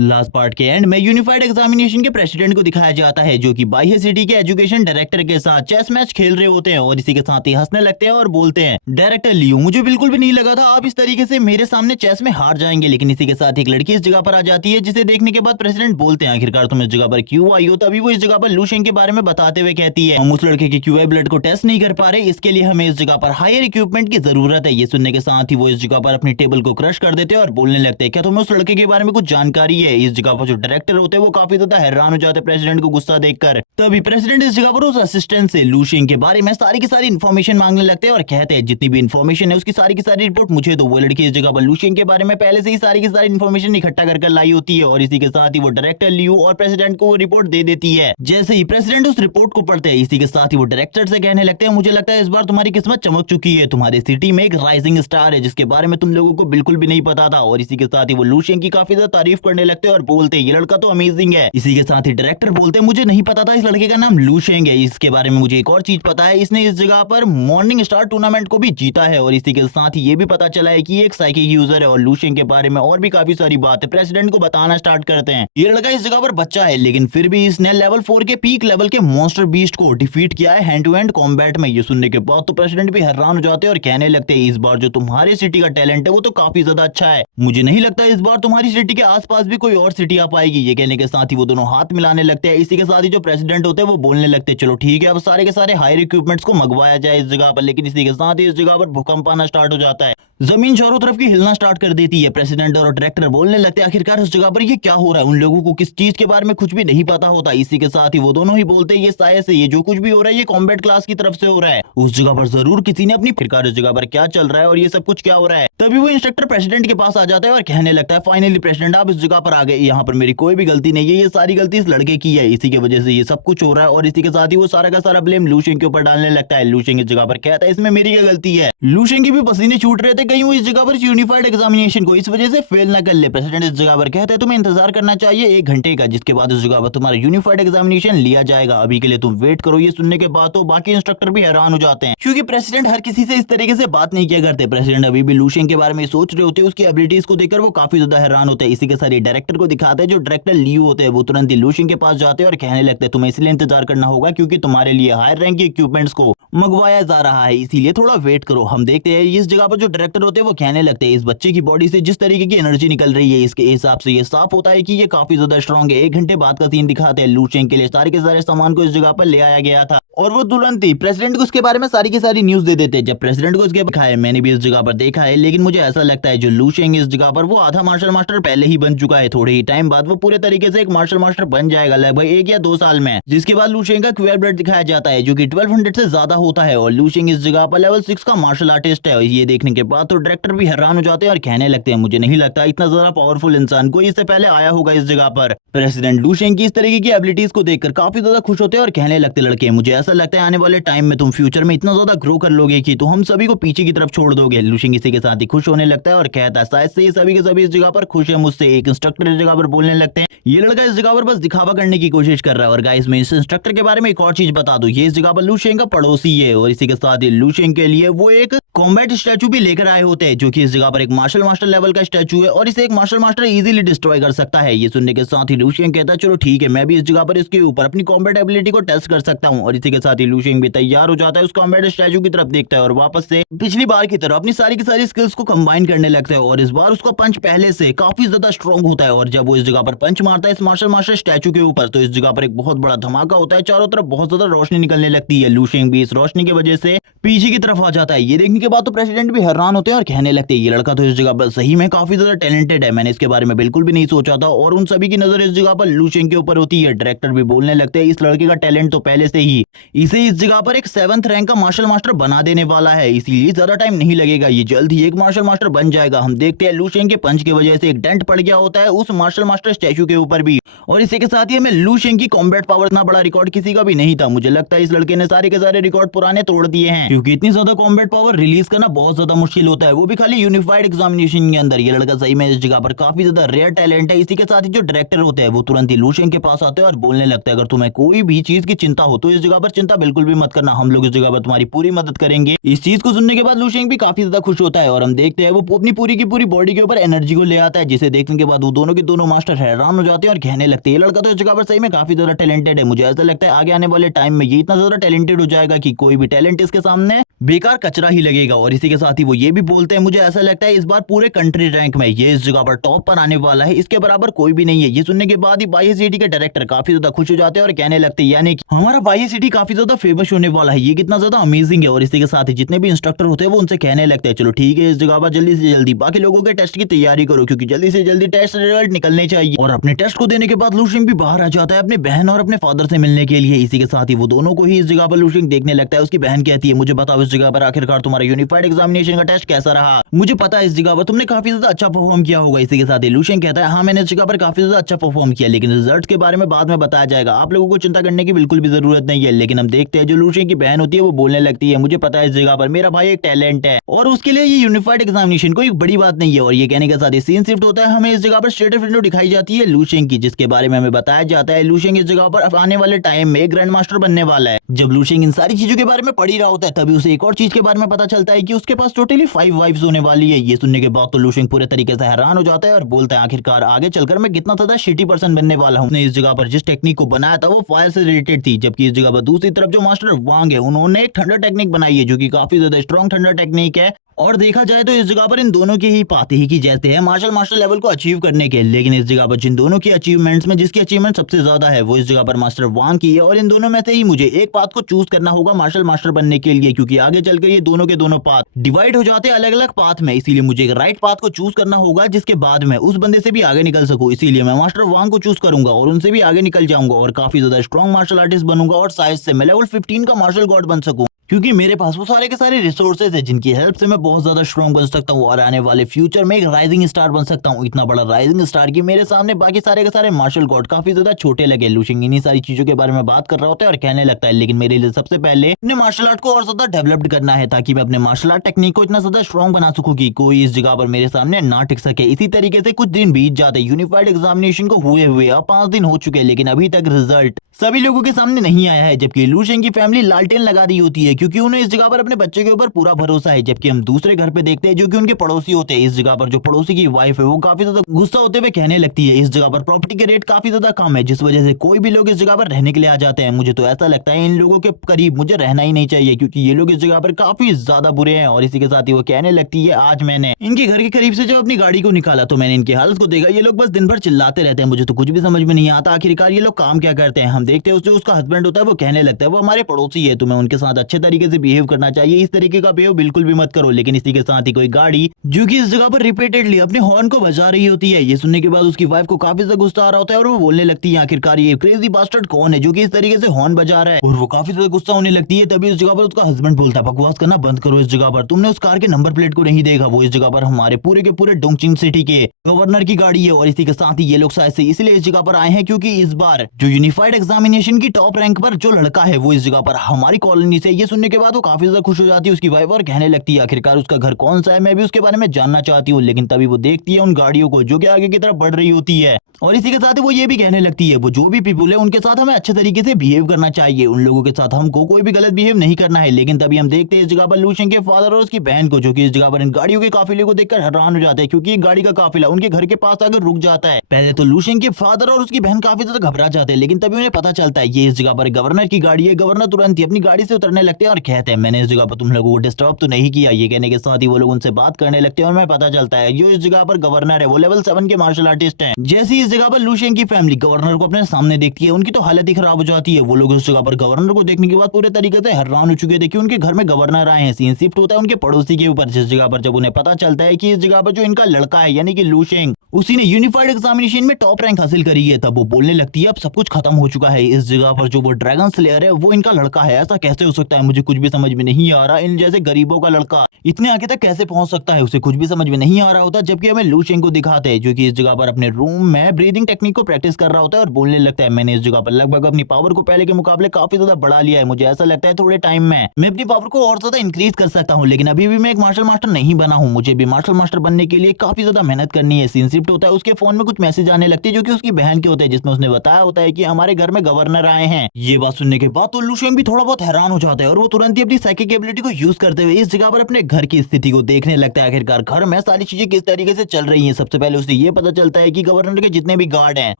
Last part के and में unified examination के प्रेसिडेंट को दिखाया जाता है जो कि बाह्य सिटी के एजुकेशन डायरेक्टर के साथ चेस मैच खेल रहे होते हैं और इसी के साथ ही हंसने लगते हैं और बोलते हैं, डायरेक्टर लियो, मुझे बिल्कुल भी नहीं लगा था आप इस तरीके से मेरे सामने चेस में हार जाएंगे। लेकिन इसी के साथ एक लड़की इस जगह पर आ जाती है जिसे देखने के बाद प्रेसिडेंट बोलते हैं, आखिरकार तुम इस जगह पर क्यों आई हो। तभी वो इस जगह पर लू शेंग के बारे में बताते हुए कहती है, हम उस लड़के के क्यूआई ब्लड को टेस्ट नहीं कर पा रहे, इसके लिए हमें इस जगह पर हायर इक्विपमेंट की जरूरत है। ये सुनने के साथ ही वो इस जगह पर अपनी टेबल को क्रश कर देते हैं और बोलने लगते हैं, क्या तुम्हें उस लड़के के बारे में कुछ जानकारी है। इस जगह पर जो डायरेक्टर होते हैं वो काफी ज्यादा हैरान हो जाते हैं प्रेसिडेंट को गुस्सा देखकर। तभी प्रेसिडेंट इस जगह पर उस असिस्टेंट से लू शेंग के बारे में सारी की सारी इन्फॉर्मेशन मांगने लगते हैं और कहते हैं, जितनी भी इन्फॉर्मेशन है उसकी सारी की सारी रिपोर्ट मुझे दो। वो लड़की इस जगह पर लू शेंग के बारे में पहले से ही सारी की सारी इन्फॉर्मेशन इकट्ठा कर लाई होती है और इसी के साथ ही वो डायरेक्टर लियो और प्रेसिडेंट को वो रिपोर्ट दे देती है। जैसे ही प्रेसिडेंट उस रिपोर्ट को पढ़ते हैं, इसी के साथ ही वो डायरेक्टर से कहने लगते हैं, मुझे लगता है इस बार तुम्हारी किस्मत चमक चुकी है, तुम्हारी सिटी में एक राइजिंग स्टार है जिसके बारे में तुम लोगों को बिल्कुल भी नहीं पता था। और इसी के साथ ही वो लू शेंग की काफी ज्यादा तारीफ करने लगते हैं और बोलते हैं, ये लड़का तो अमेजिंग है। इसी के साथ ही डायरेक्टर बोलते हैं, मुझे नहीं पता था इस लड़के का नाम लू शेंग है, इसके बारे में मुझे एक और चीज पता है, इसने इस जगह पर मॉर्निंग स्टार टूर्नामेंट को भी जीता है। और इसी के साथ ही ये भी पता चला है कि ये एक साइकिक यूजर है। और लू शेंग के बारे में और भी काफी सारी बातें प्रेसिडेंट को बताना स्टार्ट करते हैं। ये लड़का इस जगह पर बच्चा है लेकिन फिर भी इसने लेवल 4 के पीक लेवल के मॉन्स्टर बीस्ट को डिफीट किया है हैंड टू हैंड कॉम्बैट में। ये सुनने के बाद तो प्रेसिडेंट भी हैरान हो जाते हैं और कहने लगते हैं, इस बार जो तुम्हारी सिटी का टैलेंट है वो तो काफी ज्यादा अच्छा है, मुझे नहीं लगता इस बार तुम्हारी सिटी के आसपास भी कोई और सिटी आ पाएगी। ये कहने के साथ ही वो दोनों हाथ मिलाने लगते हैं। इसी के साथ ही जो प्रेसिडेंट होते हैं वो बोलने लगते हैं, चलो ठीक है अब सारे के सारे हायर इक्विपमेंट्स को मंगवाया जाए इस जगह पर। लेकिन इसी के साथ ही इस जगह पर भूकंप आना स्टार्ट हो जाता है, जमीन चारों तरफ की हिलना स्टार्ट कर देती है। प्रेसिडेंट और डायरेक्टर बोलने लगते हैं, आखिरकार उस जगह पर ये क्या हो रहा है, उन लोगों को किस चीज के बारे में कुछ भी नहीं पता होता। इसी के साथ ही वो दोनों ही बोलते हैं, ये शायद से ये जो कुछ भी हो रहा है ये कॉम्बैट क्लास की तरफ से हो रहा है, उस जगह पर जरूर किसी ने अपनी फिरकार इस जगह पर क्या चल रहा है और ये सब कुछ क्या हो रहा है। तभी वो इंस्ट्रक्टर प्रेसिडेंट के पास आ जाता है और कहने लगता है, फाइनली प्रेसिडेंट आप इस जगह पर आ गए, यहाँ पर मेरी कोई भी गलती नहीं है, ये सारी गलती इस लड़के की है, इसी की वजह से ये सब कुछ हो रहा है। और इसी के साथ ही वो सारा का सारा ब्लेम लू शेंग के ऊपर डालने लगता है। लू शेंग इस जगह पर कहता है, इसमें मेरी क्या गलती है। लू शेंग की भी पसीने छूट रहे थे कहीं वो इस जगह पर यूनिफाइड एग्जामिनेशन को इस वजह से फेल ना कर ले। प्रेसिडेंट इस जगह पर कहता है, तुम्हें इंतजार करना चाहिए 1 घंटे का, जिसके बाद इस जगह पर तुम्हारा यूनिफाइड एग्जामिनेशन लिया जाएगा, अभी के लिए तुम वेट करो। ये सुनने के बाद तो बाकी इंस्ट्रक्टर भी हैरान हो जाते हैं क्योंकि प्रेसिडेंट हर किसी से इस तरीके से बात नहीं किया करते। प्रेसिडेंट अभी भी लू शेंग के बारे में सोच रहे होते हैं, उसकी एबिलिटीज को देखकर वो काफी ज्यादा हैरान होते हैं। इसी के साथ डायरेक्टर को दिखाते हैं, जो डायरेक्टर लियो होते हैं वो तुरंत ही लू शेंग के पास जाते हैं और कहने लगते हैं, तुम्हें इसलिए इंतजार करना होगा क्योंकि तुम्हारे लिए हायर रैंक के इक्विपमेंट्स को मंगवाया जा रहा है, इसीलिए थोड़ा वेट करो, हम देखते हैं। इस जगह पर जो डायरेक्टर होते हैं वो कहने लगते हैं, इस बच्चे की बॉडी से जिस तरीके की एनर्जी निकल रही है इसके हिसाब से ये साफ होता है कि ये काफी ज्यादा स्ट्रांग है। 1 घंटे बाद का सीन दिखाते हैं, लू शेंग के लिए सारे के सारे सामान को इस जगह पर ले आया गया था और वो तुरंत ही प्रेसिडेंट को उसके बारे में सारी की सारी न्यूज दे देते हैं। जब प्रेसिडेंट को उसके दिखाया, मैंने भी इस जगह पर देखा है, लेकिन मुझे ऐसा लगता है जो लू शेंग इस जगह पर वो आधा मार्शल मास्टर पहले ही बन चुका है, थोड़े ही टाइम बाद वो पूरे तरीके से एक मार्शल मास्टर बन जाएगा, लगभग 1 या 2 साल में। जिसके बाद लू शेंग का क्यूआई ब्लड दिखाया जाता है जो कि 1200 से ज्यादा होता है और लू शेंग इस जगह पर लेवल 6 का मार्शल आर्टिस्ट है। ये देखने के बाद तो डायरेक्टर भी हैरान हो जाते हैं और कहने लगते हैं, मुझे नहीं लगता इतना ज्यादा पावरफुल इंसान कोई इससे पहले आया होगा इस जगह पर। प्रेसिडेंट लू शेंग की इस तरीके की एबिलिटीज को देखकर काफी ज्यादा खुश होते हैं और कहने लगते, लड़के मुझे ऐसा लगता है आने वाले टाइम में तुम फ्यूचर में इतना ज्यादा ग्रो कर लोगे कि तो हम सभी को पीछे की तरफ छोड़ दोगे। लू शेंग इसी के साथ ही खुश होने लगता है और कहता है, शायद से ये सभी के सभी इस जगह पर खुश है मुझसे। एक इंस्ट्रक्टर इस जगह पर बोलने लगते हैं, ये लड़का इस जगह पर बस दिखावा करने की कोशिश कर रहा है। और गाइस मैं इस इंस्ट्रक्टर के बारे में एक और चीज बता दूं, ये इस जगह पर लू शेंग का पड़ोसी है और इसी के साथ ही लू शेंग के लिए वो एक कॉम्बैट स्टैचू भी लेकर आए होते हैं जो कि इस जगह पर एक मार्शल मास्टर लेवल का स्टैचू है और इसे एक मार्शल मास्टर इजीली डिस्ट्रॉय कर सकता है। ये सुनने के साथ ही लू शेंग कहता है, चलो ठीक है, मैं भी इस जगह पर इसके ऊपर अपनी कॉम्बैट एबिलिटी को टेस्ट कर सकता हूं। और इसी के साथ ही लू शेंग भी तैयार हो जाता है, उस कॉम्बैट स्टैचू की तरफ देखता है और वापस से पिछली बार की तरह अपनी सारी की सारी स्किल्स को कंबाइन करने लगता है। और इस बार उसका पंच पहले से काफी ज्यादा स्ट्रॉन्ग होता है और जब वो इस जगह पर पंच मारता है इस मार्शल मास्टर स्टैचू के ऊपर तो इस जगह पर एक बहुत बड़ा धमाका होता है, चारों तरफ बहुत ज्यादा रोशनी निकलने लगती है। लू शेंग भी इस रोशनी की वजह से पीछे की तरफ आ जाता है। ये देखने के बाद तो प्रेसिडेंट भी हैरान होते हैं और कहने लगते हैं, ये लड़का तो इस जगह पर सही में काफी ज्यादा टैलेंटेड है, मैंने इसके बारे में बिल्कुल भी नहीं सोचा था। और उन सभी की नजर इस जगह पर लू शेंग के ऊपर होती है। डायरेक्टर भी बोलने लगते हैं, इस लड़के का टैलेंट तो पहले से ही इसे इस जगह पर एक 7th रैंक का मार्शल मास्टर बना देने वाला है, इसीलिए ज्यादा टाइम नहीं लगेगा, ये जल्द ही एक मार्शल मास्टर बन जाएगा। हम देखते हैं लू शेंग के पंच की वजह से एक डेंट पड़ गया होता है उस मार्शल मास्टर स्टैचू के ऊपर भी। और इसी के साथ ही हमें लू शेंग की कॉम्बैट पावर इतना बड़ा रिकॉर्ड किसी का भी नहीं था। मुझे लगता है इस लड़के ने सारे के सारे रिकॉर्ड पुराने तोड़ दिए हैं क्योंकि इतनी ज्यादा कॉम्बैट पावर रिलीज करना बहुत ज्यादा मुश्किल होता है, वो भी खाली यूनिफाइड एग्जामिनेशन के अंदर। ये लड़का सही में इस जगह पर काफी ज्यादा रेयर टैलेंट है। इसी के साथ ही जो डायरेक्टर होते हैं वो तुरंत ही लू शेंग के पास आते हैं और बोलने लगते हैं अगर तुम्हें कोई भी चीज की चिंता हो तो इस जगह पर चिंता बिल्कुल भी मत करना, हम लोग इस जगह पर तुम्हारी पूरी मदद करेंगे। इस चीज को सुनने के बाद लू शेंग भी काफी ज्यादा खुश होता है और हम देखते हैं वो अपनी पूरी की पूरी बॉडी के ऊपर एनर्जी को ले आता है, जिसे देखने के बाद वो दोनों के दोनों मास्टर हैरान हो जाते हैं और कहने लगते हैं ये लड़का तो इस जगह पर सही में काफी ज्यादा टैलेंटेड है। मुझे ऐसा लगता है आगे आने वाले टाइम में ये इतना ज्यादा टैलेंटेड हो जाएगा कि कोई भी टैलेंट इसके सामने बेकार कचरा ही लगेगा। और इसी के साथ ही वो ये भी बोलते हैं मुझे ऐसा लगता है इस बार पूरे कंट्री रैंक में ये इस जगह पर टॉप पर आने वाला है, इसके बराबर कोई भी नहीं है। ये सुनने के बाद ही बाई सिटी के डायरेक्टर काफी ज्यादा खुश हो जाते हैं और कहने लगते हैं यानी कि हमारा बाई सिटी काफी ज्यादा फेमस होने वाला है, ये कितना ज्यादा अमेजिंग है। और इसी के साथ ही जितने भी इंस्ट्रक्टर होते हैं वो उनसे कहने लगते हैं चलो ठीक है इस जगह पर जल्दी से जल्दी बाकी लोगों के टेस्ट की तैयारी करो, क्योंकि जल्दी से जल्दी टेस्ट रिजल्ट निकलने चाहिए। और अपने टेस्ट को देने के बाद लू शेंग भी बाहर आ जाता है अपने बहन और अपने फादर से मिलने के लिए। इसी के साथ ही वो दोनों को ही इस जगह पर लू शेंग देखने लगता है। उसकी बहन कहती है मुझे बताओ इस जगह पर आखिरकार तुम्हारा यूनिफाइड एग्जामिनेशन का टेस्ट कैसा रहा, मुझे पता है इस जगह पर तुमने काफी ज्यादा अच्छा परफॉर्म किया होगा। इसी के साथ ही लू शेंग कहता है हाँ मैंने इस जगह पर काफी ज्यादा अच्छा परफॉर्म किया, लेकिन रिजल्ट के बारे में बाद में बताया जाएगा, आप लोगों को चिंता करने की बिल्कुल भी जरूरत नहीं है। लेकिन हम देखते हैं जो लू शेंग की बहन होती है वो बोलने लगती है मुझे पता है इस जगह पर मेरा भाई एक टैलेंट है और उसके लिए ये यूनिफाइड एग्जामिनेशन कोई बड़ी बात नहीं है। और ये कहने के साथ ही सीन शिफ्ट होता है, हमें इस जगह पर स्टेटस विंडो दिखाई जाती है लू शेंग की, जिसके बारे में हमें बताया जाता है लू शेंग इस जगह पर आने वाले टाइम में ग्रैंड मास्टर बनने वाला है। जब लू शेंग इन सारी चीजों के बारे में पढ़ ही रहा होता है तभी उसे एक और चीज के बारे में पता चलता है कि उसके पास टोटली 5 वाइफ्स होने वाली है। ये सुनने के बाद तो लू शेंग पूरे तरीके से हैरान हो जाता है और बोलता है आखिरकार आगे चलकर मैं कितना ज्यादा शिटी पर्सन बनने वाला हूँ। इस जगह पर जिस टेक्निक को बनाया था वो फायर से रिलेटेड थी, जबकि इस जगह पर दूसरी तरफ जो मास्टर वांग है उन्होंने एक थंडर टेक्निक बनाई है जो कि काफी ज्यादा स्ट्रॉन्ग थंडर टेक्निक है। और देखा जाए तो इस जगह पर इन दोनों की ही पाते ही की जैसे है मास्टर लेवल को अचीव करने के। लेकिन इस जगह पर जिन दोनों की अचीवमेंट्स में जिसकी अचीवमेंट सबसे ज्यादा है वो इस जगह पर मास्टर वांग की है। और इन दोनों में से ही मुझे एक पाथ को चूज करना होगा मास्टर बनने के लिए, क्योंकि आगे चलकर ये दोनों के दोनों पाथ डिवाइड हो जाते हैं अलग अलग पाथ में। इसीलिए मुझे एक राइट पाथ को चूज करना होगा जिसके बाद में उस बंदे से भी आगे निकल सकूं। इसीलिए मैं मास्टर वांग को चूज करूंगा और उनसे भी आगे निकल जाऊंगा और काफी ज्यादा स्ट्रॉन्ग मार्शल आर्टिस्ट बनूंगा और शायद से मैं लेवल 15 का मार्शल गॉड बन सकूं, क्योंकि मेरे पास वो सारे के सारे रिसोर्सेज है जिनकी हेल्प से मैं बहुत ज्यादा स्ट्रॉन्ग बन सकता हूँ और आने वाले फ्यूचर में एक राइजिंग स्टार बन सकता हूँ। इतना बड़ा राइजिंग स्टार की मेरे सामने बाकी सारे के सारे मार्शल गॉड काफी ज्यादा छोटे लगे। लू शेंग इन्हीं सारी चीजों के बारे में बात कर रहा होता है और कहने लगता है लेकिन मेरे लिए सबसे पहले अपने मार्शल आर्ट को और ज्यादा डेवलप्ड करना है ताकि मैं अपने मार्शल आर्ट टेक्निक को इतना ज्यादा स्ट्रॉन्ग बना सकूं कि कोई इस जगह पर मेरे सामने ना टिक सके। इसी तरीके से कुछ दिन बीत जाते यूनिफाइड एग्जामिनेशन को हुए अब 5 दिन हो चुके, लेकिन अभी तक रिजल्ट सभी लोगों के सामने नहीं आया है। जबकि लू शेंग की फैमिली लालटेन लगा दी होती है क्योंकि उन्हें इस जगह पर अपने बच्चे के ऊपर पूरा भरोसा है। जबकि हम दूसरे घर पे देखते हैं जो कि उनके पड़ोसी होते हैं, इस जगह पर जो पड़ोसी की वाइफ है वो काफी ज्यादा गुस्सा होते हुए कहने लगती है इस जगह पर प्रॉपर्टी के रेट काफी ज्यादा कम है, जिस वजह से कोई भी लोग इस जगह पर रहने के लिए आ जाते हैं। मुझे तो ऐसा लगता है इन लोगों के करीब मुझे रहना ही नहीं चाहिए क्योंकि ये लोग इस जगह पर काफी ज्यादा बुरे हैं। और इसी के साथ ही वो कहने लगती है आज मैंने इनके घर के करीब से जब अपनी गाड़ी को निकाला तो मैंने इनकी हालत को देखा, ये लोग बस दिन भर चिल्लाते रहते हैं, मुझे तो कुछ भी समझ में नहीं आता आखिरकार ये लोग काम क्या करते हैं। हम देखते हैं उसका हस्बैंड होता है वो कहने लगता है वो हमारे पड़ोसी है, तुम्हें उनके साथ अच्छे तरीके से बिहेव करना चाहिए, इस तरीके का बिहेव बिल्कुल भी मत करो। लेकिन इसी के साथ ही कोई गाड़ी जो कि इस जगह पर रिपीटेडली अपने हॉर्न को बजा रही होती है, ये सुनने के बाद उसकी वाइफ को काफी ज्यादा गुस्सा आ रहा होता है और वो बोलने लगती है आखिरकार ये क्रेजी बास्टर्ड कौन है जो कि इस तरीके से हॉर्न बजा रहा है, और वो काफी ज्यादा गुस्सा होने लगती है। तभी इस जगह पर उसका हस्बैंड बोलता है बकवास करना बंद करो, इस जगह पर तुमने उस कार के नंबर प्लेट को नहीं देखा, वो इस जगह पर हमारे पूरे के पूरे डोंगचिंग सिटी के गवर्नर की गाड़ी है। और इसी के साथ ही ये लोग शायद से इसलिए इस जगह पर आए हैं क्योंकि इस बार जो यूनिफाइड एग्जामिनेशन की टॉप रैंक पर जो लड़का है वो इस जगह पर हमारी कॉलोनी से। ये सुनने के बाद वो काफी ज्यादा खुश हो जाती है उसकी वाइफ और कहने लगती है आखिरकार उसका घर कौन सा है, मैं भी उसके बारे में जानना चाहती हूँ। लेकिन तभी वो देखती है उन गाड़ियों को जो कि आगे की तरफ बढ़ रही होती है और इसी के साथ ही वो ये भी कहने लगती है वो जो भी पीपल है उनके साथ हमें अच्छे तरीके से बिहेव करना चाहिए, उन लोगों के साथ हमको कोई भी गलत बिहेव नहीं करना है। लेकिन तभी हम देखते हैं इस जगह पर लू शेंग के फादर और उसकी बहन को जो कि इस जगह पर इन गाड़ियों के काफिले को देखकर हैरान हो जाते हैं क्योंकि गाड़ी का काफिला उनके घर के पास आकर रुक जाता है। पहले तो लू शेंग के फादर और उसकी बहन काफी ज्यादा घबरा जाते हैं, लेकिन तभी उन्हें पता चलता है ये इस जगह पर गवर्नर की गाड़ी है। गवर्नर तुरंत ही अपनी गाड़ी से उतरने लगते हैं और कहते हैं मैंने इस जगह पर तुम लोगों को डिस्टर्ब तो नहीं किया। ये कहने के साथ ही वो लोग उनसे बात करने लगते हैं और हमें पता चलता है जो इस जगह पर गवर्नर है वो लेवल 7 के मार्शल आर्टिस्ट हैं। जैसे इस जगह पर लू शेंग की फैमिली गवर्नर को अपने सामने देखती है उनकी तो हालत ही खराब हो जाती है। वो लोग इस जगह पर गवर्नर को देखने के बाद पूरे तरीके से हैरान हो चुके थे कि उनके घर में गवर्नर आए हैं। सीन शिफ्ट होता है उनके पड़ोसी के ऊपर, जिस जगह पर जब उन्हें पता चलता है कि इस जगह पर जो इनका लड़का है यानी कि लू शेंग उसी ने यूनिफाइड एग्जामिनेशन में टॉप रैंक हासिल करी है, तब वो बोलने लगती है अब सब कुछ खत्म हो चुका है। इस जगह पर जो वो ड्रैगन स्लेयर है वो इनका लड़का है, ऐसा कैसे हो सकता है, मुझे कुछ भी समझ में नहीं आ रहा, इन जैसे गरीबों का लड़का इतने आगे तक कैसे पहुंच सकता है, उसे कुछ भी समझ में नहीं आ रहा होता। जबकि हमें लू शेंग को दिखाते हैं जो कि इस जगह पर अपने रूम में ब्रीदिंग टेक्निक को प्रैक्टिस कर रहा होता है और बोलने लगता है, मैंने इस जगह पर लगभग अपनी पावर को पहले के मुकाबले काफी ज्यादा बढ़ा लिया है। मुझे ऐसा लगता है थोड़े टाइम में मैं अपनी पावर को और ज्यादा इंक्रीज कर सकता हूँ, लेकिन अभी भी मैं एक मार्शल मास्टर नहीं बना हूँ। मुझे भी मार्शल मास्टर बनने के लिए काफी ज्यादा मेहनत करनी है। सीन शिफ्ट होता है, उसके फोन में कुछ मैसेज आने लगते हैं जो कि उसकी बहन के होते हैं, जिसमें उसने बताया होता है कि हमारे घर में गवर्नर आए हैं। ये बात सुनने के बाद तो लू शेंग भी थोड़ा बहुत हैरान हो जाता है और वो तुरंत ही अपनी साइकिक एबिलिटी को यूज करते हुए इस जगह पर अपने घर की स्थिति को देखने लगता है। आखिरकार घर में सारी चीजें किस तरीके से चल रही हैं। सबसे पहले उसे ये पता चलता है कि गवर्नर के जितने भी गार्ड हैं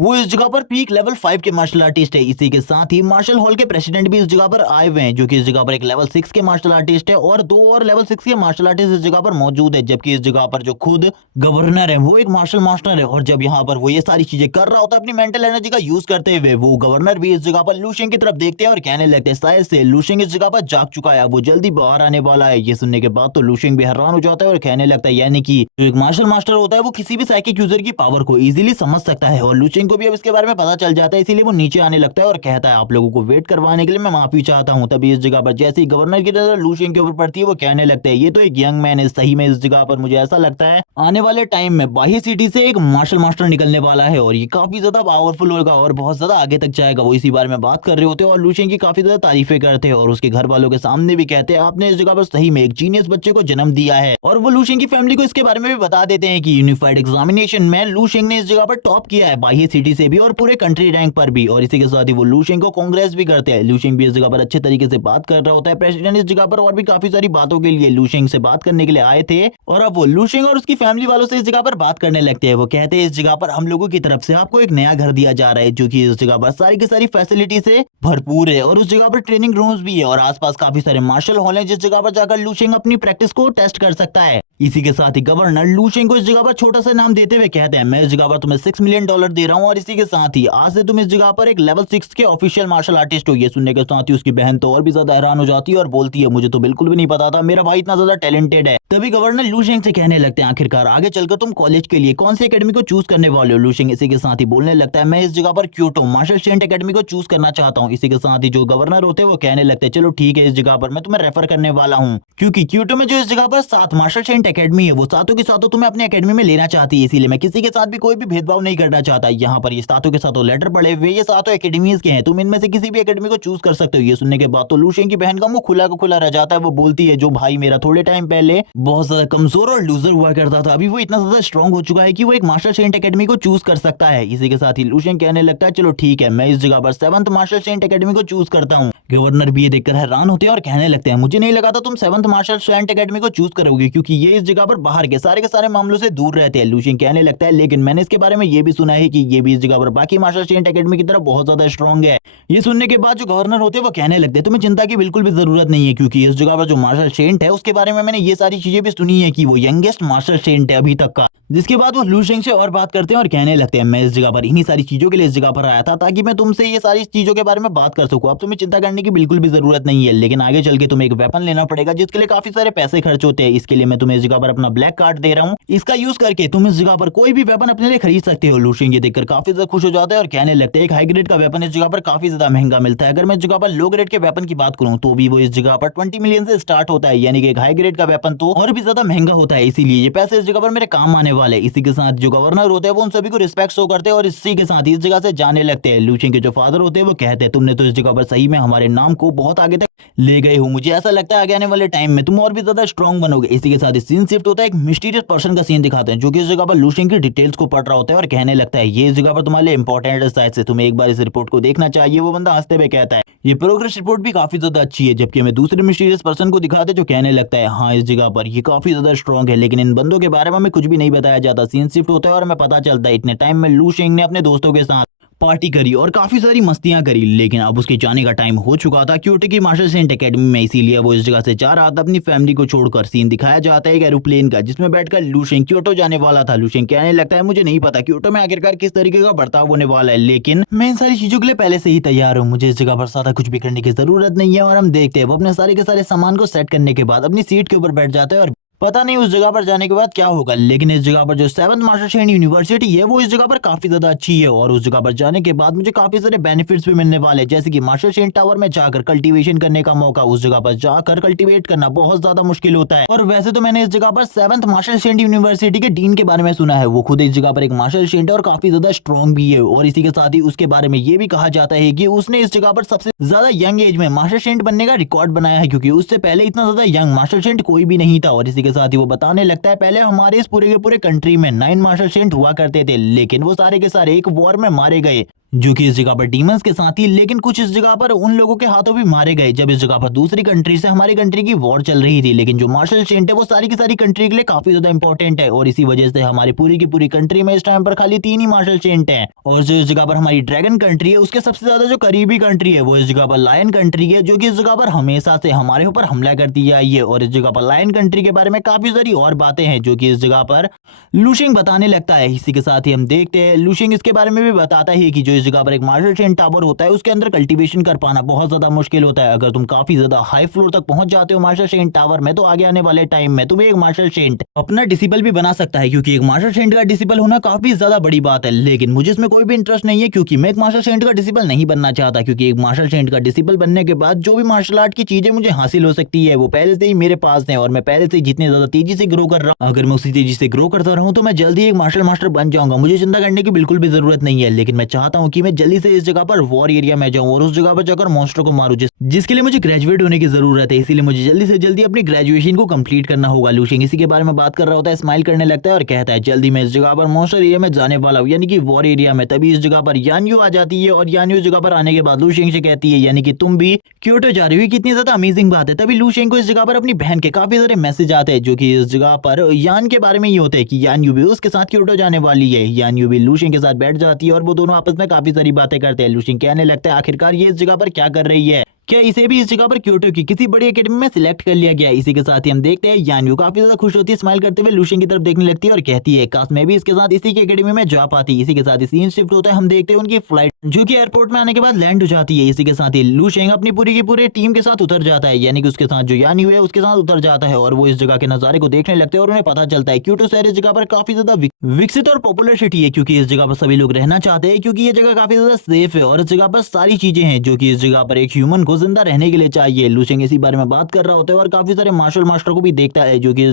वो इस जगह पर पीक लेवल 5 के मार्शल आर्टिस्ट है। इसी के साथ ही मार्शल हॉल के प्रेसिडेंट भी इस जगह पर आए हुए हैं जो कि इस जगह पर एक लेवल 6 के मार्शल आर्टिस्ट है और 2 और लेवल 6 के मार्शल आर्टिस्ट इस जगह पर मौजूद है। जबकि इस जगह पर जो खुद गवर्नर है वो एक मार्शल मास्टर है और जब यहाँ पर वो ये सारी चीजें कर रहा होता है अपनी मेंटल एनर्जी का यूज करते हुए, वो गवर्नर भी इस जगह पर लू शेंग की तरफ देखते हैं और कहने लगते हैं शायद से लू शेंग इस जगह पर जाग चुका है, वो जल्दी बाहर आने वाला है। ये सुनने के बाद तो लू शेंग भी हैरान हो जाता है और कहने लगता है यानी कि जो एक मार्शल मास्टर होता है वो किसी भी साइकिक यूजर की पावर को इजीली समझ सकता है और लू शेंग को भी अब इसके बारे में पता चल जाता है। इसीलिए वो नीचे आने लगता है और कहता है आप लोगों को वेट करवाने के लिए मैं माफी चाहता हूँ। तभी इस जगह पर जैसे ही गवर्नर की नजर लू शेंग के ऊपर पड़ती है वो कहने लगते हैं ये तो एक यंग मैन है। सही में इस जगह पर मुझे ऐसा लगता है आने वाले टाइम में बाह्य सिटी से एक मार्शल मास्टर निकलने वाला है और ये काफी ज्यादा पावरफुल होगा और बहुत ज्यादा आगे तक जाएगा। वो इसी बारे में बात कर रहे होते हैं और लू शेंग की काफी ज्यादा तारीफें करते हैं और उसके घर वालों के सामने भी कहते हैं आपने इस जगह पर सही में एक जीनियस बच्चे को जन्म दिया है। और वो लू शेंग की फैमिली को इसके बारे में भी बता देते हैं कि यूनिफाइड एग्जामिनेशन में लू शेंग ने इस जगह पर टॉप किया है, बाह्य सिटी से भी और पूरे कंट्री रैंक पर भी। और इसी के साथ ही वो लू शेंग को कांग्रेस भी करते हैं। लू शेंग भी इस जगह पर अच्छे तरीके से बात कर रहा होता है। प्रेसिडेंट इस जगह पर और भी काफी सारी बातों के लिए लू शेंग से बात करने के लिए आए थे और अब वो लू शेंग और उसकी फैमिली वालों से इस जगह पर बात करने लगते हैं। वो कहते हैं इस जगह पर हम लोगों की तरफ से आपको एक नया घर दिया जा रहा है जो कि इस जगह पर सारी की सारी फैसिलिटी से भरपूर है और उस जगह पर ट्रेनिंग रूम्स भी है और आसपास काफी सारे मार्शल हॉल हैं जिस जगह पर जाकर लू शेंग अपनी प्रैक्टिस को टेस्ट कर सकता है। इसी के साथ ही गवर्नर लू शेंग को इस जगह पर छोटा सा नाम देते हुए कहते हैं मैं इस जगह पर तुम्हें $6 मिलियन दे रहा हूं और इसी के साथ ही आज से तुम इस जगह पर एक लेवल 6 के ऑफिशियल मार्शल आर्टिस्ट हो। ये सुनने के साथ ही उसकी बहन तो और भी ज्यादा हैरान हो जाती है और बोलती है मुझे तो बिल्कुल भी नहीं पता था मेरा भाई इतना ज्यादा टैलेंटेड है। तभी गवर्नर लू शेंग से कहने लगते हैं आखिरकार आगे चलकर तुम कॉलेज के लिए कौन सी एकेडमी को चूज करने वाले हो। लू शेंग इसी के साथ ही बोलने लगता है मैं इस जगह पर क्योटो मार्शल सेंट एकेडमी को चूज करना चाहता हूँ। इसी के साथ ही जो गवर्नर होते हैं वो कहने लगते हैं चलो ठीक है इस जगह पर मैं तुम्हें रेफर करने वाला हूँ क्योंकि क्योटो में जो इस जगह पर 7 मार्शल सेंट एकेडमी है वो सातों के सातों तुम्हें अपनी एकेडमी में लेना चाहती है। इसीलिए मैं किसी के साथ भी कोई भी भेदभाव नहीं करना चाहता। यहाँ पर ये सातों के सातों लेटर पड़े हुए ये सातों एकेडमीज के हैं, तुम इनमें से किसी भी एकेडमी को चूज कर सकते हो। ये सुनने के बाद तो लू शेंग की बहन का मुंह खुला का खुला रह जाता है। वो बोलती है जो भाई मेरा थोड़े टाइम पहले बहुत ज्यादा कमजोर और लूजर हुआ करता था अभी वो इतना ज्यादा स्ट्रॉन्ग हो चुका है कि वो एक मार्शल सेंट एकेडमी को चूज कर सकता है। इसी के साथ ही लू शेंग कहने लगता है चलो ठीक है मैं इस जगह पर 7th मार्शल सेंट एकेडमी को चूज करता हूँ। गवर्नर भी ये देखकर हैरान होते हैं और कहने लगते हैं मुझे नहीं लगा था तुम 7th मार्शल सेंट एकेडमी को चूज करोगे क्योंकि ये इस जगह पर बाहर के सारे मामलों से दूर रहते हैं। लू शेंग कहने लगता है लेकिन मैंने इसके बारे में ये भी सुना है कि ये भी इस जगह पर बाकी मार्शल सेंट एकेडमी की तरह बहुत ज्यादा स्ट्रॉन्ग है। ये सुनने के बाद जो गवर्नर होते हैं वो कहने लगते हैं तुम्हें चिंता की बिल्कुल भी जरूरत नहीं है क्योंकि इस जगह पर जो मार्शल सेंट है उसके बारे में मैंने ये सारी चीजें भी सुनी है कि वो यंगेस्ट मार्शल सेंट है अभी तक का। जिसके बाद वो लू शेंग से और बात करते हैं और कहने लगते हैं मैं इस जगह पर इन्हीं सारी चीजों के लिए इस जगह पर आया था ताकि मैं तुमसे ये सारी चीजों के बारे में बात कर सकूं। अब तुम्हें चिंता करने की बिल्कुल भी जरूरत नहीं है लेकिन आगे चल के तुम्हें एक वेपन लेना पड़ेगा जिसके लिए काफी सारे पैसे खर्च होते हैं। इसके लिए मैं तुम्हें इस जगह पर अपना ब्लैक कार्ड दे रहा हूँ, इसका यूज करके तुम इस जगह पर कोई भी वेपन अपने लिए खरीद सकते हो। लू शेंग ये देखकर काफी ज्यादा खुश हो जाता है और कहने लगते हैं एक हाई ग्रेड का वेपन इस जगह पर काफी ज्यादा महंगा मिलता है। अगर मैं इस जगह पर लो ग्रेड के वेपन की बात करूं तो भी वो इस जगह पर 20 मिलियन से स्टार्ट होता है यानी कि एक हाई ग्रेड का वेपन तो और भी ज्यादा महंगा होता है। इसीलिए ये पैसे इस जगह पर मेरे काम आने वाले। इसी के साथ जो गवर्नर होते हैं वो उन सभी को रिस्पेक्ट शो करते हैं और इसी के साथ इस जगह से जाने लगते हैं। लू शेंग के जो फादर होते हैं वो कहते हैं तुमने तो इस जगह पर सही में हमारे नाम को बहुत आगे तक ले गए हो, मुझे ऐसा लगता है आगे आने वाले टाइम में तुम और भी ज्यादा स्ट्रॉन्ग बनोगे। इसी के साथ सीन शिफ्ट होता है, एक मिस्टीरियस पर्सन का सीन दिखाते हैं जो कि इस जगह पर लू शेंग की डिटेल्स को पढ़ रहा होता है और कहने लगता है ये इस जगह पर तुम्हारे लिए इंपॉर्टेंट है, शायद से तुम्हें एक बार इस रिपोर्ट को देखना चाहिए। वो बंदा हंसते हुए कहता है ये प्रोग्रेस रिपोर्ट भी काफी ज्यादा अच्छी है। जबकि हमें दूसरे मिस्टीरियस पर्सन को दिखाते जो कहने लगता है हाँ इस जगह पर ये काफी ज्यादा स्ट्रॉन्ग है लेकिन इन बंदों के बारे में हमें कुछ भी नहीं बताया जाता। सीन शिफ्ट होता है और हमें पता चलता है इतने टाइम में लू शेंग ने अपने दोस्तों के साथ पार्टी करी और काफी सारी मस्तियां करी लेकिन अब उसके जाने का टाइम हो चुका था क्योटो की मार्शल सेंट एकेडमी में। इसीलिए वो इस जगह से जा रहा था अपनी फैमिली को छोड़कर। सीन दिखाया जाता है एक एरोप्लेन का जिसमें बैठकर लू शेंग क्योटो जाने वाला था। लू शेंग कहने लगता है मुझे नहीं पता क्योटो में आखिरकार किस तरीके का बर्ताव होने वाला है लेकिन मैं इन सारी चीजों के लिए पहले से ही तैयार हूँ, मुझे इस जगह पर ज्यादा कुछ भी करने की जरूरत नहीं है। और हम देखते हैं वो अपने सारे के सारे सामान को सेट करने के बाद अपनी सीट के ऊपर बैठ जाता है और पता नहीं उस जगह पर जाने के बाद क्या होगा, लेकिन इस जगह पर जो 7th मार्शलसेंट यूनिवर्सिटी है वो इस जगह पर काफी ज्यादा अच्छी है और उस जगह पर जाने के बाद मुझे काफी सारे बेनिफिट्स भी मिलने वाले, जैसे कि मार्शलसेंट टावर में जाकर कल्टीवेशन करने का मौका। उस जगह पर जाकर कल्टीवेट करना बहुत ज्यादा मुश्किल होता है। और वैसे तो मैंने इस जगह पर 7th मार्शलसेंट यूनिवर्सिटी के डीन के बारे में सुना है, वो खुद इस जगह पर एक मार्शलसेंट है और काफी ज्यादा स्ट्रॉन्ग भी है। और इसी के साथ ही उसके बारे में ये भी कहा जाता है कि उसने इस जगह पर सबसे ज्यादा यंग एज में मार्शलसेंट बनने का रिकॉर्ड बनाया है, क्योंकि उससे पहले इतना ज्यादा यंग मार्शलसेंट कोई भी नहीं था। और इसी के साथ ही वो बताने लगता है पहले हमारे इस पूरे के पूरे कंट्री में 9 मार्शलसेंट हुआ करते थे, लेकिन वो सारे के सारे एक वॉर में मारे गए, जो कि इस जगह पर डीमंस के साथ ही, लेकिन कुछ इस जगह पर उन लोगों के हाथों भी मारे गए जब इस जगह पर दूसरी कंट्री से हमारी कंट्री की वॉर चल रही थी। लेकिन जो मार्शलसेंट है वो सारी की सारी कंट्री के लिए काफी ज्यादा इंपॉर्टेंट है और इसी वजह से हमारी पूरी की पूरी कंट्री में इस टाइम पर खाली 3 ही मार्शलसेंट हैं। और जो इस जगह पर हमारी ड्रैगन कंट्री है उसके सबसे ज्यादा जो करीबी कंट्री है वो इस जगह पर लायन कंट्री है, जो कि इस जगह पर हमेशा से हमारे ऊपर हमला करती आई है। और इस जगह पर लायन कंट्री के बारे में काफी सारी और बातें हैं जो कि इस जगह पर लूशिंग बताने लगता है। इसी के साथ ही हम देखते हैं लूशिंग इसके बारे में भी बताता है कि जो इस जगह पर एक मार्शलसेंट टावर होता है उसके अंदर कल्टीवेशन कर पाना बहुत ज्यादा मुश्किल होता है। अगर तुम काफी ज्यादा हाई फ्लोर तक पहुंच जाते हो मार्शलसेंट टावर में तो आगे आने वाले टाइम में तुम्हें एक मार्शलसेंट अपना डिसेबल भी बना सकता है, क्योंकि एक मार्शलसेंट का डिसेबल होना काफी ज्यादा बड़ी बात है। लेकिन मुझे इसमें कोई भी इंटरेस्ट नहीं है, क्योंकि मैं एक मार्शलसेंट का डिसेबल नहीं बनना चाहता, क्योंकि एक मार्शलसेंट का डिसेबल बनने के बाद जो भी मार्शल आर्ट की चीजें मुझे हासिल हो सकती है वो पहले से ही मेरे पास है और मैं पहले से जितने ज्यादा तेजी से ग्रो कर रहा हूँ, अगर मैं उसी तेजी से ग्रो करता रहूं तो मैं जल्दी एक मार्शल मास्टर बन जाऊंगा। मुझे चिंता करने की बिल्कुल भी जरूरत नहीं है, लेकिन मैं चाहता हूँ कि मैं जल्दी से इस जगह पर वॉर एरिया में जाऊं और उस जगह पर जाकर मॉन्स्टर को मारूं, जिसके लिए मुझे ग्रेजुएट होने की जरूरत है। इसीलिए मुझे जल्दी से जल्दी अपनी ग्रेजुएशन को कंप्लीट करना होगा। लूशिंग इसी के बारे में बात कर रहा होता है, स्माइल करने लगता है और कहता है जल्दी मैं इस जगह पर मॉन्स्टर एरिया में जाने वाला हूँ, यानी कि वॉर एरिया में। तभी इस जगह पर यान्यू आ जाती है और यान्यू इस जगह पर आने के बाद लूशिंग से कहती है यानी कि तुम भी क्योटो जा रही हो, कितनी ज्यादा अमेजिंग बात है। तभी लूशिंग को इस जगह पर अपनी बहन के काफी सारे मैसेज आते हैं जो कि इस जगह पर यान के बारे में ही होते हैं कि यान्यू भी उसके साथ क्योटो जाने वाली है। यान्यू भी लूशिंग के साथ बैठ जाती है और वो दोनों आपस में काफी सारी बातें करते हैं। लूशिंग कहने लगता है आखिरकार ये इस जगह पर क्या कर रही है, क्या इसे भी इस जगह पर क्योटो की किसी बड़ी एकेडमी में सिलेक्ट कर लिया गया। इसी के साथ ही हम देखते हैं यान्यू काफी ज्यादा खुश होती है, स्माइल करते हुए लूशिंग की तरफ देखने लगती है और कहती है काश मैं भी इसके साथ इसी की एकेडमी में जा पाती। इसी के साथ ही सीन शिफ्ट होता है, हम देखते हैं उनकी फ्लाइट जो कि एयरपोर्ट में आने के बाद लैंड हो जाती है। इसी के साथ ही लूशिंग अपनी पूरी की पूरी टीम के साथ उतर जाता है, यानी कि उसके साथ जो यान्यू है उसके साथ उतर जाता है और वो इस जगह के नजारे को देखने लगते हैं और उन्हें पता चलता है क्योटो शहर इस जगह पर काफी ज्यादा विकसित और पॉपुलर सिटी है, क्योंकि इस जगह पर सभी लोग रहना चाहते हैं, क्योंकि ये जगह काफी ज्यादा सेफ है और इस जगह पर सारी चीजें हैं जो कि इस जगह पर एक ह्यूमन को जिंदा रहने के लिए चाहिए। लूशिंग इसी बारे में बात कर रहा होता है और काफी सारे मार्शल मास्टर को भी देखता है जो कि